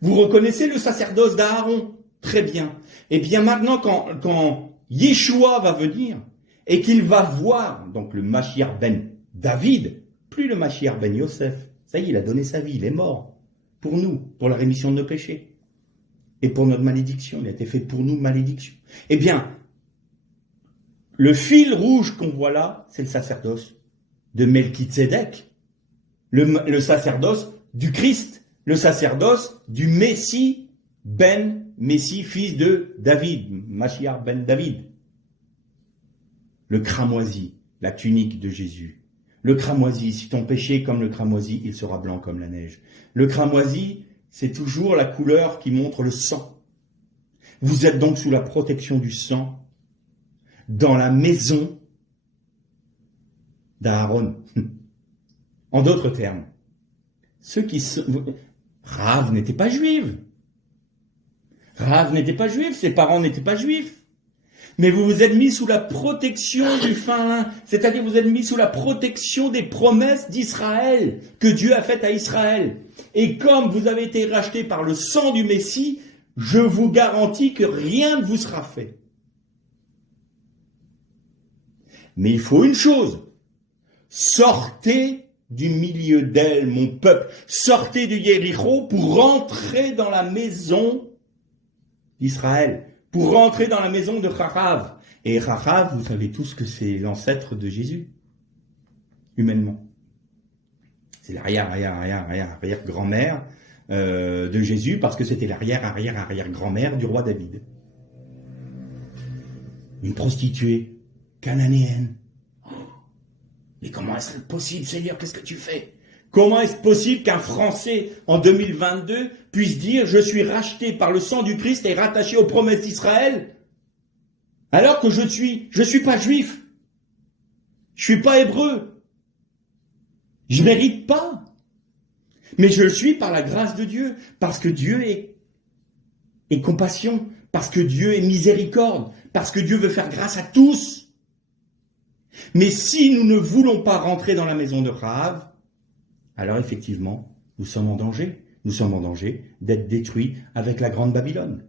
Vous reconnaissez le sacerdoce d'Aaron. Très bien. Et bien maintenant, quand Yeshua va venir et qu'il va voir, donc le Mashiach ben David, plus le Mashiach ben Yosef, ça y est, il a donné sa vie, il est mort pour nous, pour la rémission de nos péchés et pour notre malédiction. Il a été fait pour nous malédiction. Eh bien, le fil rouge qu'on voit là, c'est le sacerdoce de Melchizedek, le sacerdoce du Christ, le sacerdoce du Messie fils de David, Mashiach ben David. Le cramoisi, la tunique de Jésus. Le cramoisi, si ton péché est comme le cramoisi, il sera blanc comme la neige. Le cramoisi, c'est toujours la couleur qui montre le sang. Vous êtes donc sous la protection du sang dans la maison d'Aaron. En d'autres termes, ceux qui sont... Rav n'était pas juive. Rav n'était pas juif, ses parents n'étaient pas juifs. Mais vous vous êtes mis sous la protection du fin lin, c'est-à-dire vous êtes mis sous la protection des promesses d'Israël, que Dieu a faites à Israël. Et comme vous avez été rachetés par le sang du Messie, je vous garantis que rien ne vous sera fait. Mais il faut une chose, sortez du milieu d'elle, mon peuple, sortez de Yéricho pour rentrer dans la maison d'Israël, pour rentrer dans la maison de Rachav. Et Rachav, vous savez tous que c'est l'ancêtre de Jésus, humainement. C'est l'arrière-grand-mère de Jésus, parce que c'était l'arrière-grand-mère du roi David. Une prostituée cananéenne. Mais comment est-ce possible, Seigneur, qu'est-ce que tu fais? Comment est-ce possible qu'un Français, en 2022, puisse dire « Je suis racheté par le sang du Christ et rattaché aux promesses d'Israël » alors que je suis pas juif, je suis pas hébreu, je mérite pas. Mais je le suis par la grâce de Dieu, parce que Dieu est compassion, parce que Dieu est miséricorde, parce que Dieu veut faire grâce à tous. Mais si nous ne voulons pas rentrer dans la maison de Rahav, alors effectivement, nous sommes en danger. Nous sommes en danger d'être détruits avec la grande Babylone.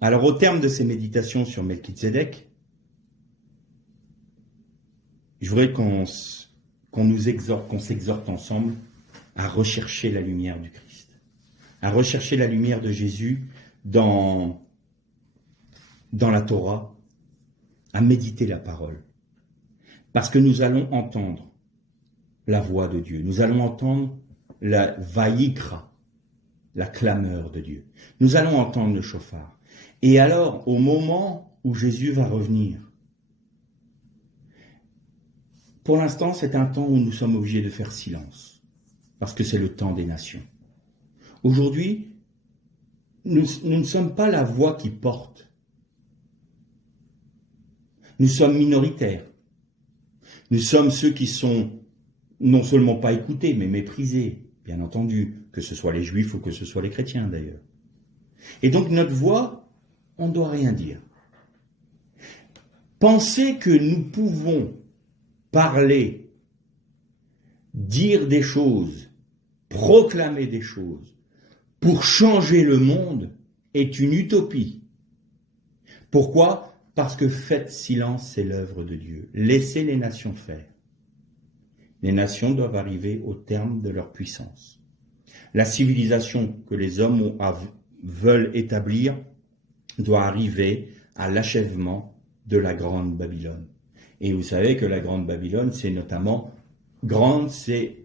Alors au terme de ces méditations sur Melchizedek, je voudrais qu'on s'exhorte ensemble à rechercher la lumière du Christ, à rechercher la lumière de Jésus dans la Torah, à méditer la parole. Parce que nous allons entendre la voix de Dieu, nous allons entendre la Vayikra, la clameur de Dieu. Nous allons entendre le shofar. Et alors, au moment où Jésus va revenir, pour l'instant, c'est un temps où nous sommes obligés de faire silence, parce que c'est le temps des nations. Aujourd'hui, nous ne sommes pas la voix qui porte. Nous sommes minoritaires. Nous sommes ceux qui sont non seulement pas écoutés, mais méprisés, bien entendu, que ce soit les juifs ou que ce soit les chrétiens d'ailleurs. Et donc notre voix, on ne doit rien dire. Penser que nous pouvons parler, dire des choses, proclamer des choses pour changer le monde est une utopie. Pourquoi ? Parce que faites silence, c'est l'œuvre de Dieu. Laissez les nations faire. Les nations doivent arriver au terme de leur puissance. La civilisation que les hommes veulent établir doit arriver à l'achèvement de la Grande Babylone. Et vous savez que la Grande Babylone, c'est notamment, grande, c'est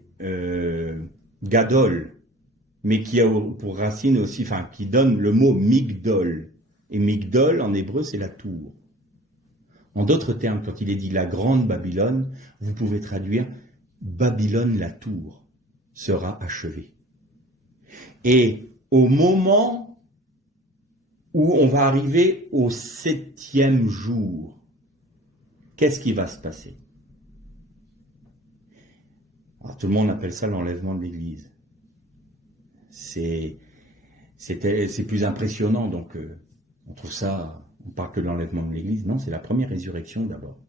Gadol, mais qui a pour racine aussi, enfin, qui donne le mot Migdol. Et Migdol, en hébreu, c'est la tour. En d'autres termes, quand il est dit la Grande Babylone, vous pouvez traduire Babylone, la tour, sera achevée. Et au moment où on va arriver au 7e jour, qu'est-ce qui va se passer ? Alors, tout le monde appelle ça l'enlèvement de l'Église. C'est plus impressionnant, donc on trouve ça, on parle que de l'enlèvement de l'Église. Non, c'est la première résurrection d'abord.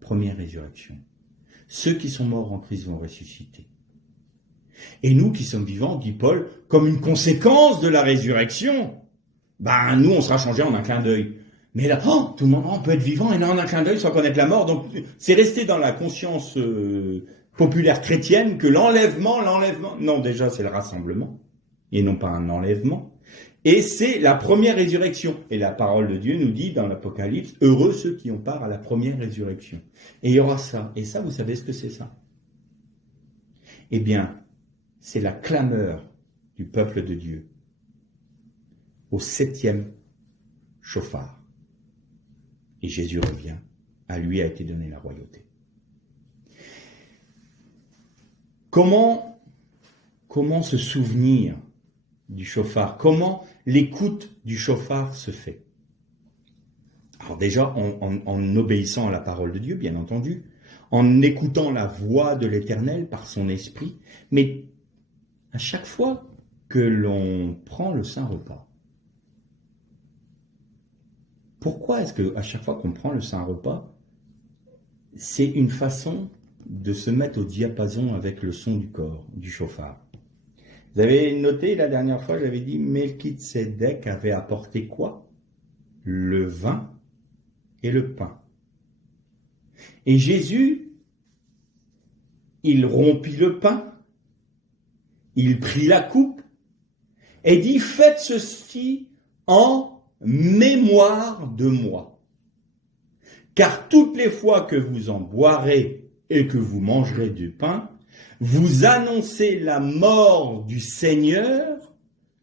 Première résurrection. Ceux qui sont morts en Christ vont ressusciter. Et nous qui sommes vivants, dit Paul, comme une conséquence de la résurrection, nous on sera changés en un clin d'œil. Mais là, tout le monde, on peut être vivant et en un clin d'œil sans connaître la mort. Donc c'est resté dans la conscience populaire chrétienne que l'enlèvement, non déjà c'est le rassemblement, et non pas un enlèvement. Et c'est la première résurrection. Et la parole de Dieu nous dit dans l'Apocalypse, heureux ceux qui ont part à la première résurrection. Et il y aura ça. Et ça, vous savez ce que c'est ça ? Eh bien, c'est la clameur du peuple de Dieu au 7e chauffard. Et Jésus revient. À lui a été donnée la royauté. Comment se souvenir du chauffard? Comment l'écoute du chauffard se fait? Alors déjà, en obéissant à la parole de Dieu, bien entendu, en écoutant la voix de l'Éternel par son esprit, mais à chaque fois que l'on prend le Saint Repas. Pourquoi est-ce qu'à chaque fois qu'on prend le Saint Repas, c'est une façon de se mettre au diapason avec le son du corps, du chauffard? Vous avez noté la dernière fois, j'avais dit, Melchizedek avait apporté quoi? Le vin et le pain. Et Jésus, il rompit le pain, il prit la coupe et dit, faites ceci en mémoire de moi. Car toutes les fois que vous en boirez et que vous mangerez du pain, vous annoncez la mort du Seigneur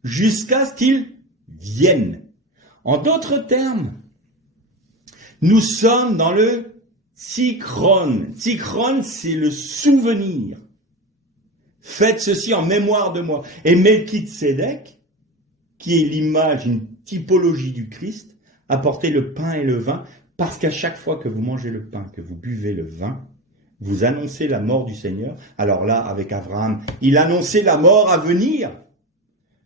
jusqu'à ce qu'il vienne. En d'autres termes, nous sommes dans le Tsikron. Tsikron, c'est le souvenir. Faites ceci en mémoire de moi. Et Melchizedek, qui est l'image, une typologie du Christ, apportait le pain et le vin, parce qu'à chaque fois que vous mangez le pain, que vous buvez le vin, vous annoncez la mort du Seigneur. Alors là, avec Abraham, il annonçait la mort à venir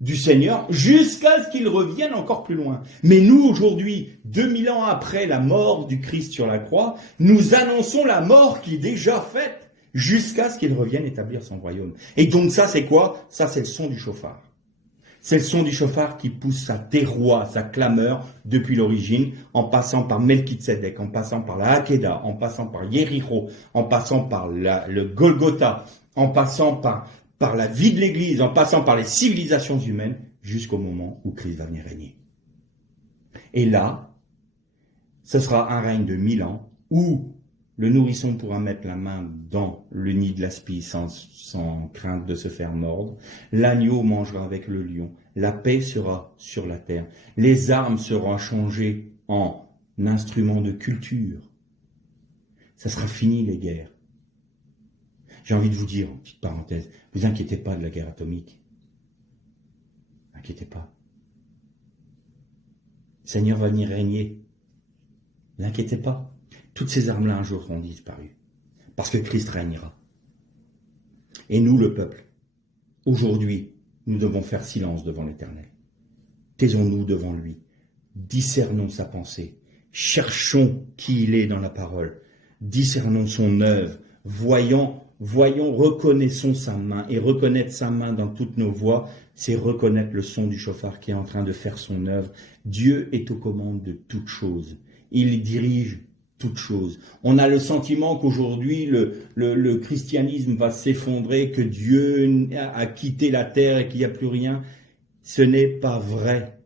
du Seigneur jusqu'à ce qu'il revienne encore plus loin. Mais nous, aujourd'hui, 2000 ans après la mort du Christ sur la croix, nous annonçons la mort qui est déjà faite jusqu'à ce qu'il revienne établir son royaume. Et donc ça, c'est quoi? Ça, c'est le son du chauffard. C'est le son du chauffard qui pousse sa terroie, sa clameur depuis l'origine, en passant par Melchizedek, en passant par la Hakeda, en passant par Yéricho, en passant par le Golgotha, en passant par la vie de l'Église, en passant par les civilisations humaines, jusqu'au moment où Christ va venir régner. Et là, ce sera un règne de 1000 ans, où le nourrisson pourra mettre la main dans le nid de l'aspi sans crainte de se faire mordre. L'agneau mangera avec le lion. La paix sera sur la terre. Les armes seront changées en instruments de culture. Ça sera fini les guerres. J'ai envie de vous dire, en petite parenthèse, vous inquiétez pas de la guerre atomique. Inquiétez pas. Le Seigneur va venir régner. N'inquiétez pas. Toutes ces armes-là, un jour, seront disparues. Parce que Christ régnera. Et nous, le peuple, aujourd'hui, nous devons faire silence devant l'Éternel. Taisons-nous devant lui. Discernons sa pensée. Cherchons qui il est dans la parole. Discernons son œuvre. Voyons, reconnaissons sa main. Et reconnaître sa main dans toutes nos voies, c'est reconnaître le son du chauffard qui est en train de faire son œuvre. Dieu est aux commandes de toutes choses. Il dirige toutes choses. On a le sentiment qu'aujourd'hui, le christianisme va s'effondrer, que Dieu a quitté la terre et qu'il n'y a plus rien. Ce n'est pas vrai.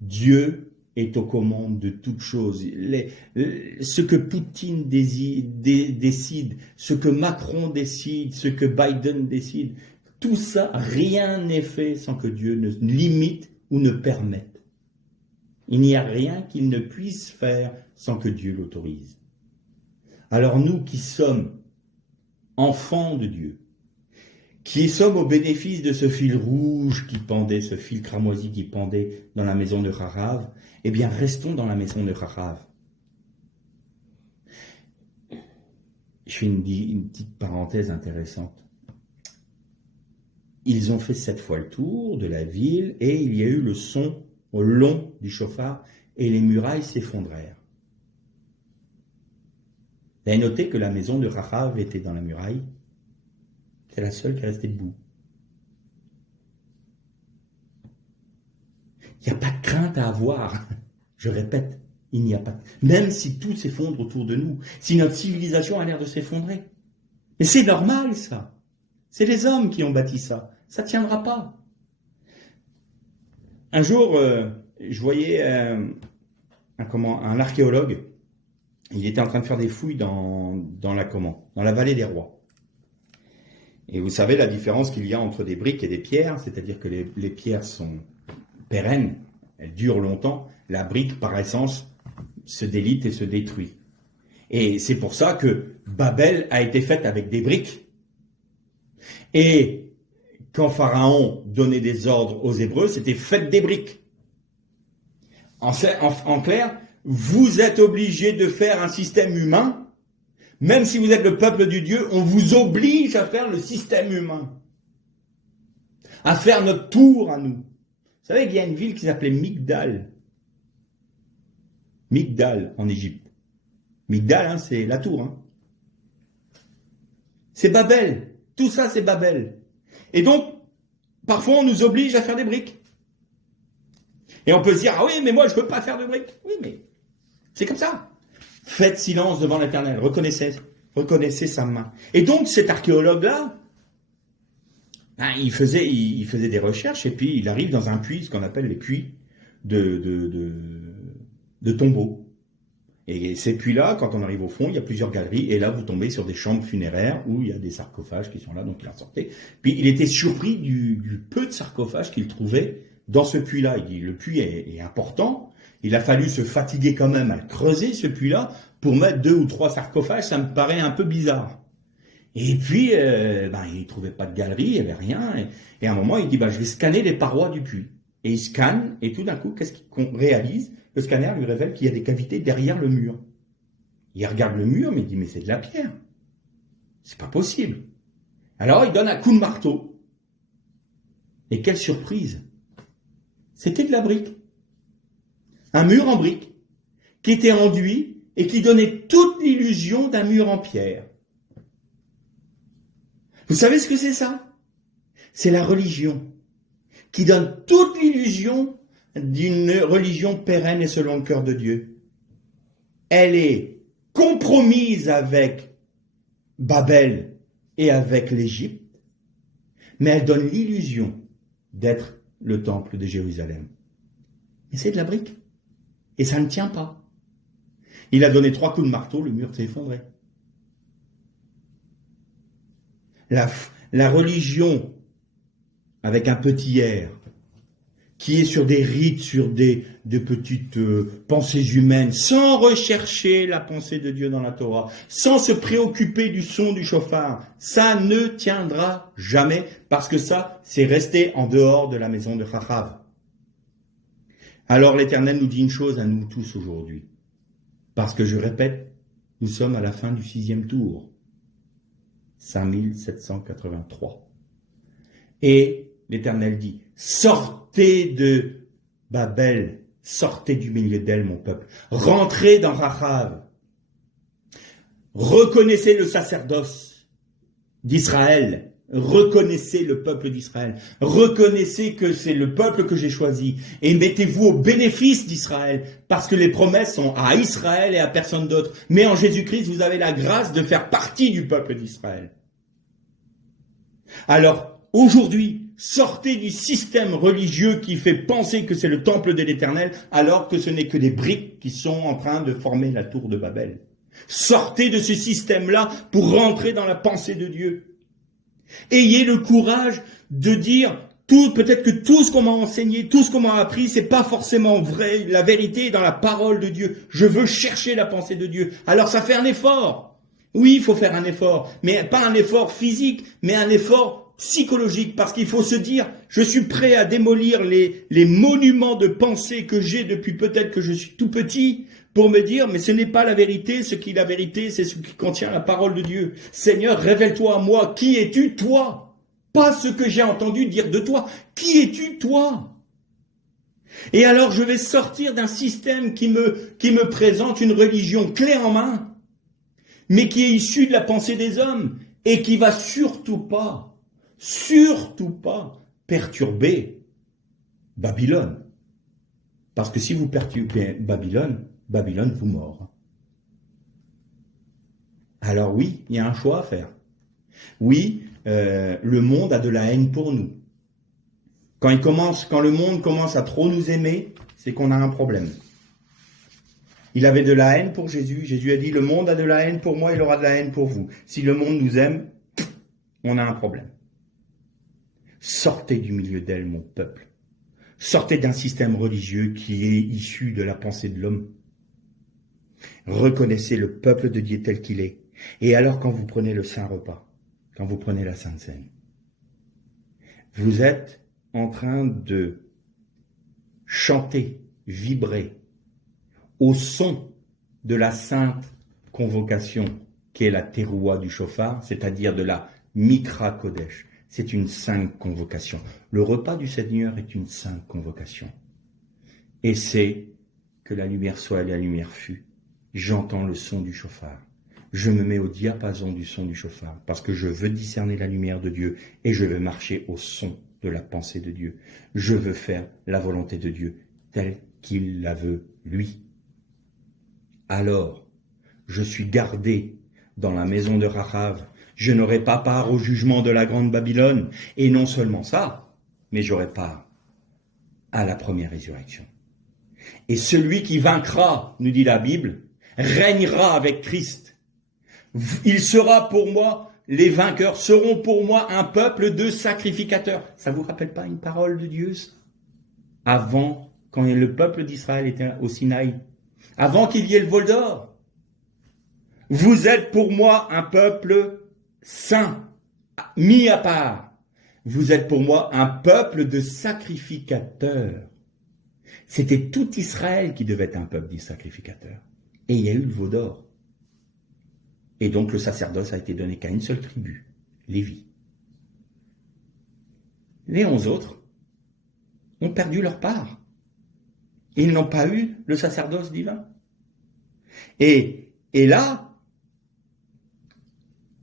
Dieu est aux commandes de toutes choses. Ce que Poutine décide, ce que Macron décide, ce que Biden décide, tout ça, rien n'est fait sans que Dieu ne limite ou ne permette. Il n'y a rien qu'il ne puisse faire sans que Dieu l'autorise. Alors nous qui sommes enfants de Dieu, qui sommes au bénéfice de ce fil rouge qui pendait, ce fil cramoisi qui pendait dans la maison de Rahab, eh bien restons dans la maison de Rahab. Je fais une petite parenthèse intéressante. Ils ont fait 7 fois le tour de la ville et il y a eu le son au long du chauffard et les murailles s'effondrèrent. Vous avez noté que la maison de Rahab était dans la muraille. C'est la seule qui est restée debout. Il n'y a pas de crainte à avoir. Je répète, il n'y a pas. Même si tout s'effondre autour de nous, si notre civilisation a l'air de s'effondrer. Mais c'est normal, ça. C'est les hommes qui ont bâti ça. Ça ne tiendra pas. Un jour, je voyais un archéologue. Il était en train de faire des fouilles dans la vallée des rois. Et vous savez la différence qu'il y a entre des briques et des pierres, c'est-à-dire que les pierres sont pérennes, elles durent longtemps. La brique, par essence, se délite et se détruit. Et c'est pour ça que Babel a été faite avec des briques. Et quand Pharaon donnait des ordres aux Hébreux, c'était faites des briques. En clair, vous êtes obligés de faire un système humain. Même si vous êtes le peuple du Dieu, on vous oblige à faire le système humain. À faire notre tour à nous. Vous savez qu'il y a une ville qui s'appelait Migdal. Migdal en Égypte. Migdal, c'est la tour. C'est Babel. Tout ça, c'est Babel. Et donc, parfois, on nous oblige à faire des briques. Et on peut se dire, ah oui, mais moi, je ne veux pas faire de briques. Oui, mais c'est comme ça. Faites silence devant l'Éternel. Reconnaissez sa main. Et donc, cet archéologue-là, il faisait des recherches et puis il arrive dans un puits, ce qu'on appelle les puits de tombeaux. Et ces puits-là, quand on arrive au fond, il y a plusieurs galeries et là, vous tombez sur des chambres funéraires où il y a des sarcophages qui sont là, donc il en sortait. Puis il était surpris du peu de sarcophages qu'il trouvait dans ce puits-là. Il dit, le puits est important. Il a fallu se fatiguer quand même à creuser ce puits-là pour mettre 2 ou 3 sarcophages. Ça me paraît un peu bizarre. Et puis, il ne trouvait pas de galerie, il n'y avait rien. Et à un moment, il dit, je vais scanner les parois du puits. Et il scanne, et tout d'un coup, qu'est-ce qu'on réalise? Le scanner lui révèle qu'il y a des cavités derrière le mur. Il regarde le mur, mais il dit, mais c'est de la pierre. C'est pas possible. Alors, il donne un coup de marteau. Et quelle surprise! C'était de la brique. Un mur en brique, qui était enduit et qui donnait toute l'illusion d'un mur en pierre. Vous savez ce que c'est ça? C'est la religion, qui donne toute l'illusion d'une religion pérenne et selon le cœur de Dieu. Elle est compromise avec Babel et avec l'Égypte, mais elle donne l'illusion d'être le temple de Jérusalem. Mais c'est de la brique. Et ça ne tient pas. Il a donné 3 coups de marteau, le mur s'est effondré. La religion, avec un petit R, qui est sur des rites, sur des petites pensées humaines, sans rechercher la pensée de Dieu dans la Torah, sans se préoccuper du son du chauffard, ça ne tiendra jamais, parce que ça, c'est resté en dehors de la maison de Chachav. Alors l'Éternel nous dit une chose à nous tous aujourd'hui, parce que je répète, nous sommes à la fin du 6e tour, 5783. Et l'Éternel dit, sortez de Babel, sortez du milieu d'elle, mon peuple, rentrez dans Rachav, reconnaissez le sacerdoce d'Israël, reconnaissez le peuple d'Israël, reconnaissez que c'est le peuple que j'ai choisi, et mettez-vous au bénéfice d'Israël, parce que les promesses sont à Israël et à personne d'autre. Mais en Jésus-Christ, vous avez la grâce de faire partie du peuple d'Israël. Alors, aujourd'hui, sortez du système religieux qui fait penser que c'est le temple de l'Éternel, alors que ce n'est que des briques qui sont en train de former la tour de Babel. Sortez de ce système-là pour rentrer dans la pensée de Dieu. Ayez le courage de dire, peut-être que tout ce qu'on m'a enseigné, tout ce qu'on m'a appris, c'est pas forcément vrai. La vérité est dans la parole de Dieu. Je veux chercher la pensée de Dieu. Alors ça fait un effort. Oui, il faut faire un effort, mais pas un effort physique, mais un effort psychologique, parce qu'il faut se dire, je suis prêt à démolir les monuments de pensée que j'ai depuis peut-être que je suis tout petit, pour me dire, mais ce n'est pas la vérité, ce qui est la vérité, c'est ce qui contient la parole de Dieu. Seigneur, révèle-toi à moi, qui es-tu toi? Pas ce que j'ai entendu dire de toi, qui es-tu toi? Et alors je vais sortir d'un système qui me présente une religion clé en main, mais qui est issue de la pensée des hommes, et qui va surtout pas perturber Babylone. Parce que si vous perturbez Babylone vous mord. Alors oui, il y a un choix à faire. Oui, le monde a de la haine pour nous. Quand le monde commence à trop nous aimer, c'est qu'on a un problème. Il avait de la haine pour Jésus. Jésus a dit, le monde a de la haine pour moi, il aura de la haine pour vous. Si le monde nous aime, on a un problème. Sortez du milieu d'elle, mon peuple. Sortez d'un système religieux qui est issu de la pensée de l'homme. Reconnaissez le peuple de Dieu tel qu'il est. Et alors quand vous prenez le Saint Repas, quand vous prenez la Sainte Seine, vous êtes en train de chanter, vibrer au son de la sainte convocation qui est la teroua du chauffard, c'est-à-dire de la Mikra Kodesh. C'est une sainte convocation. Le repas du Seigneur est une sainte convocation. Et c'est que la lumière soit et la lumière fût. J'entends le son du chauffard. Je me mets au diapason du son du chauffard parce que je veux discerner la lumière de Dieu et je veux marcher au son de la pensée de Dieu. Je veux faire la volonté de Dieu telle qu'il la veut lui. Alors, je suis gardé dans la maison de Rachav. Je n'aurai pas part au jugement de la grande Babylone. Et non seulement ça, mais j'aurai part à la première résurrection. Et celui qui vaincra, nous dit la Bible, régnera avec Christ. Il sera pour moi, les vainqueurs seront pour moi un peuple de sacrificateurs. Ça vous rappelle pas une parole de Dieu, ça? Avant, quand le peuple d'Israël était au Sinaï, avant qu'il y ait le vol d'or, vous êtes pour moi un peuple saint, mis à part. Vous êtes pour moi un peuple de sacrificateurs. C'était tout Israël qui devait être un peuple de sacrificateurs. Et il y a eu le veau d'or. Et donc le sacerdoce a été donné qu'à une seule tribu, Lévi. Les 11 autres ont perdu leur part. Ils n'ont pas eu le sacerdoce divin. Et là,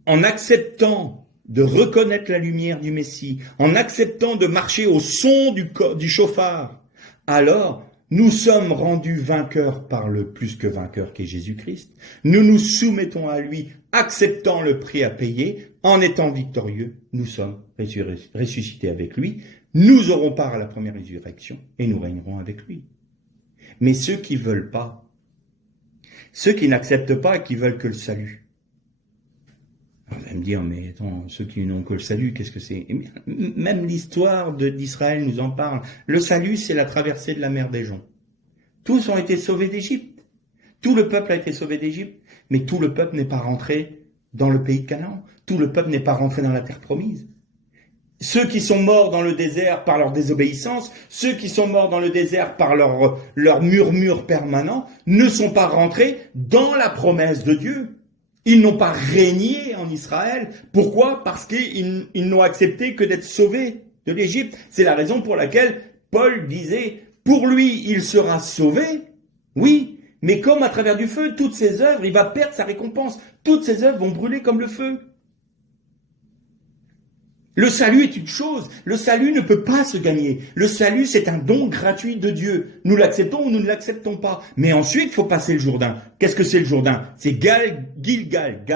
en acceptant de reconnaître la lumière du Messie, en acceptant de marcher au son du chauffard, alors nous sommes rendus vainqueurs par le plus que vainqueur qu'est Jésus-Christ. Nous nous soumettons à lui, acceptant le prix à payer, en étant victorieux, nous sommes ressuscités avec lui. Nous aurons part à la première résurrection et nous régnerons avec lui. Mais ceux qui veulent pas, ceux qui n'acceptent pas et qui veulent que le salut, Alors, vous allez me dire, mais attends, ceux qui n'ont que le salut, qu'est-ce que c'est? Eh bien, même l'histoire d'Israël nous en parle. Le salut, c'est la traversée de la mer des joncs. Tous ont été sauvés d'Égypte. Tout le peuple a été sauvé d'Égypte, mais tout le peuple n'est pas rentré dans le pays de Canaan. Tout le peuple n'est pas rentré dans la terre promise. Ceux qui sont morts dans le désert par leur désobéissance, ceux qui sont morts dans le désert par leur murmure permanent, ne sont pas rentrés dans la promesse de Dieu. Ils n'ont pas régné en Israël. Pourquoi? Parce qu'ils n'ont accepté que d'être sauvés de l'Égypte. C'est la raison pour laquelle Paul disait, pour lui, il sera sauvé, oui, mais comme à travers du feu, toutes ses œuvres, il va perdre sa récompense. Toutes ses œuvres vont brûler comme le feu. Le salut est une chose, le salut ne peut pas se gagner. Le salut, c'est un don gratuit de Dieu. Nous l'acceptons ou nous ne l'acceptons pas. Mais ensuite, il faut passer le Jourdain. Qu'est-ce que c'est le Jourdain? C'est Galgalta.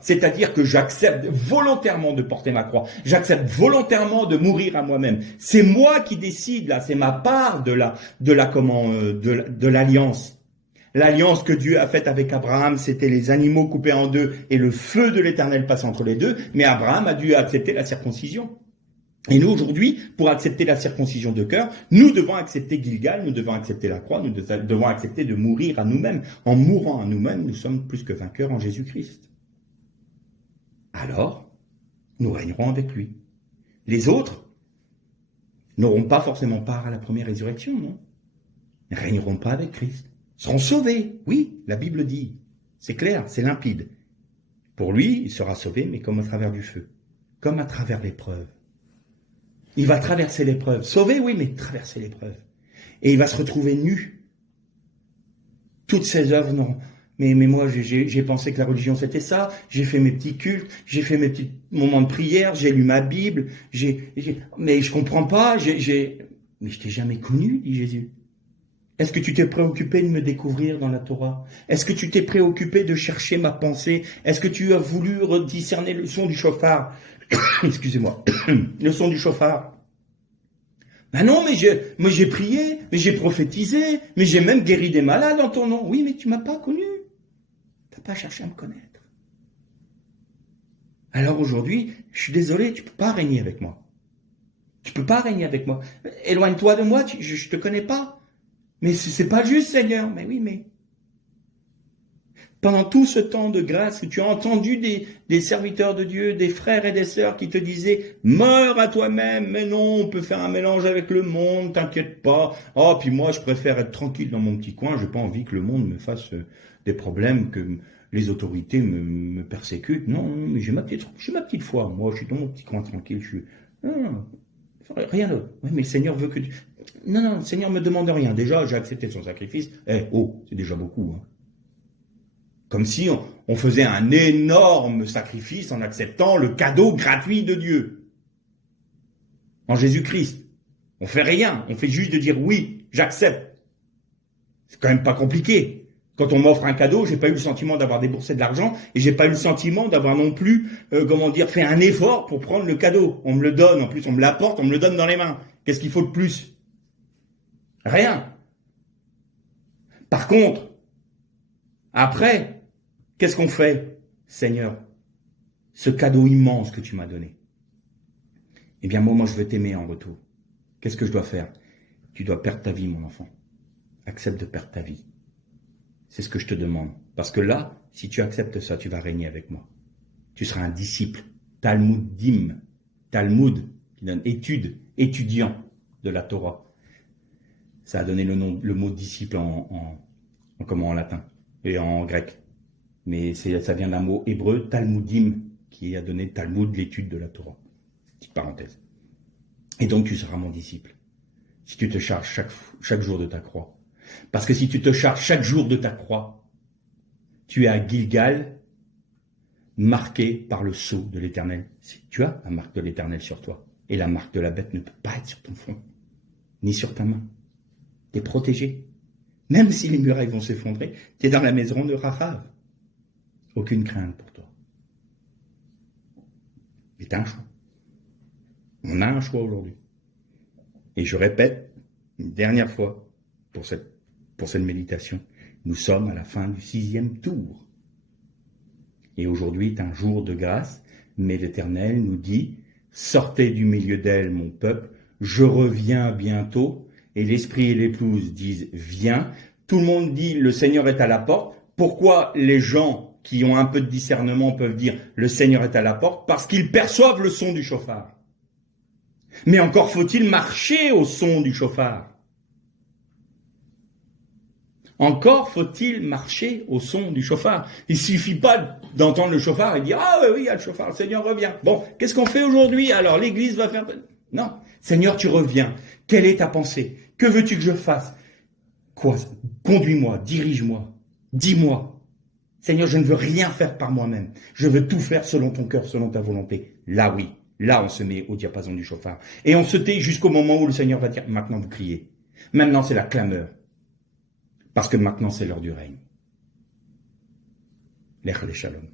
C'est-à-dire que j'accepte volontairement de porter ma croix. J'accepte volontairement de mourir à moi-même. C'est moi qui décide, là. C'est ma part de l'alliance. L'alliance que Dieu a faite avec Abraham, c'était les animaux coupés en deux et le feu de l'Éternel passe entre les deux, mais Abraham a dû accepter la circoncision. Et nous, aujourd'hui, pour accepter la circoncision de cœur, nous devons accepter Gilgal, nous devons accepter la croix, nous devons accepter de mourir à nous-mêmes. En mourant à nous-mêmes, nous sommes plus que vainqueurs en Jésus-Christ. Alors, nous régnerons avec lui. Les autres n'auront pas forcément part à la première résurrection, non? Ils ne régneront pas avec Christ. Seront sauvés, oui, la Bible dit. C'est clair, c'est limpide. Pour lui, il sera sauvé, mais comme à travers du feu, comme à travers l'épreuve. Il va traverser l'épreuve. Sauvé, oui, mais traverser l'épreuve. Et il va se retrouver nu. Toutes ses œuvres, non. Mais moi, j'ai pensé que la religion, c'était ça. J'ai fait mes petits cultes, j'ai fait mes petits moments de prière, j'ai lu ma Bible, mais je comprends pas, mais je t'ai jamais connu, dit Jésus. Est-ce que tu t'es préoccupé de me découvrir dans la Torah? Est-ce que tu t'es préoccupé de chercher ma pensée? Est-ce que tu as voulu discerner le son du chauffard? Excusez-moi. Le son du chauffard. Ben non, mais j'ai prié, mais j'ai prophétisé, mais j'ai même guéri des malades en ton nom. Oui, mais tu m'as pas connu. Tu n'as pas cherché à me connaître. Alors aujourd'hui, je suis désolé, tu peux pas régner avec moi. Tu peux pas régner avec moi. Éloigne-toi de moi, je te connais pas. Mais c'est pas juste, Seigneur. Mais oui, mais pendant tout ce temps de grâce que tu as entendu des serviteurs de Dieu, des frères et des sœurs qui te disaient « Meurs à toi-même, mais non, on peut faire un mélange avec le monde, t'inquiète pas. Oh, puis moi, je préfère être tranquille dans mon petit coin, j'ai pas envie que le monde me fasse des problèmes, que les autorités me persécutent. Non, mais j'ai ma petite foi. Moi, je suis dans mon petit coin tranquille, je suis... Non, rien d'autre. Oui, mais le Seigneur veut que tu... Non, le Seigneur me demande rien. Déjà, j'ai accepté son sacrifice. C'est déjà beaucoup. Hein. Comme si on faisait un énorme sacrifice en acceptant le cadeau gratuit de Dieu. En Jésus-Christ. On fait rien. On fait juste de dire oui, j'accepte. C'est quand même pas compliqué. Quand on m'offre un cadeau, j'ai pas eu le sentiment d'avoir déboursé de l'argent et j'ai pas eu le sentiment d'avoir non plus, fait un effort pour prendre le cadeau. On me le donne, en plus on me l'apporte, on me le donne dans les mains. Qu'est-ce qu'il faut de plus? Rien. Par contre, après, qu'est-ce qu'on fait, Seigneur? Ce cadeau immense que tu m'as donné. Eh bien, moi, je veux t'aimer en retour. Qu'est-ce que je dois faire? Tu dois perdre ta vie, mon enfant. Accepte de perdre ta vie. C'est ce que je te demande. Parce que là, si tu acceptes ça, tu vas régner avec moi. Tu seras un disciple. Talmudim. Talmud, qui donne étude, étudiant de la Torah. Ça a donné le mot disciple en latin et en grec. Mais ça vient d'un mot hébreu, Talmudim, qui a donné Talmud, l'étude de la Torah. Petite parenthèse. Et donc tu seras mon disciple. Si tu te charges chaque jour de ta croix. Parce que si tu te charges chaque jour de ta croix, tu es à Gilgal, marqué par le sceau de l'Éternel. Tu as la marque de l'Éternel sur toi. Et la marque de la bête ne peut pas être sur ton front, ni sur ta main. Tu es protégé. Même si les murailles vont s'effondrer, tu es dans la maison de Rachav. Aucune crainte pour toi. Mais tu as un choix. On a un choix aujourd'hui. Et je répète une dernière fois pour cette méditation, nous sommes à la fin du 6e tour. Et aujourd'hui est un jour de grâce, mais l'Éternel nous dit, sortez du milieu d'elle, mon peuple, je reviens bientôt. Et l'Esprit et l'Épouse disent, viens. Tout le monde dit, le Seigneur est à la porte. Pourquoi les gens qui ont un peu de discernement peuvent dire, le Seigneur est à la porte? Parce qu'ils perçoivent le son du chauffard. Mais encore faut-il marcher au son du chauffard. Encore faut-il marcher au son du chauffard. Il suffit pas d'entendre le chauffard et dire « Ah oui, il y a le chauffard, le Seigneur revient. » Bon, qu'est-ce qu'on fait aujourd'hui? Alors l'Église va faire... Non, Seigneur, tu reviens. Quelle est ta pensée? Que veux-tu que je fasse? Quoi? Conduis-moi, dirige-moi, dis-moi. Seigneur, je ne veux rien faire par moi-même. Je veux tout faire selon ton cœur, selon ta volonté. Là, oui. Là, on se met au diapason du chauffard. Et on se tait jusqu'au moment où le Seigneur va dire « Maintenant, vous criez. » Maintenant, c'est la clameur. Parce que maintenant, c'est l'heure du règne. Lech le shalom.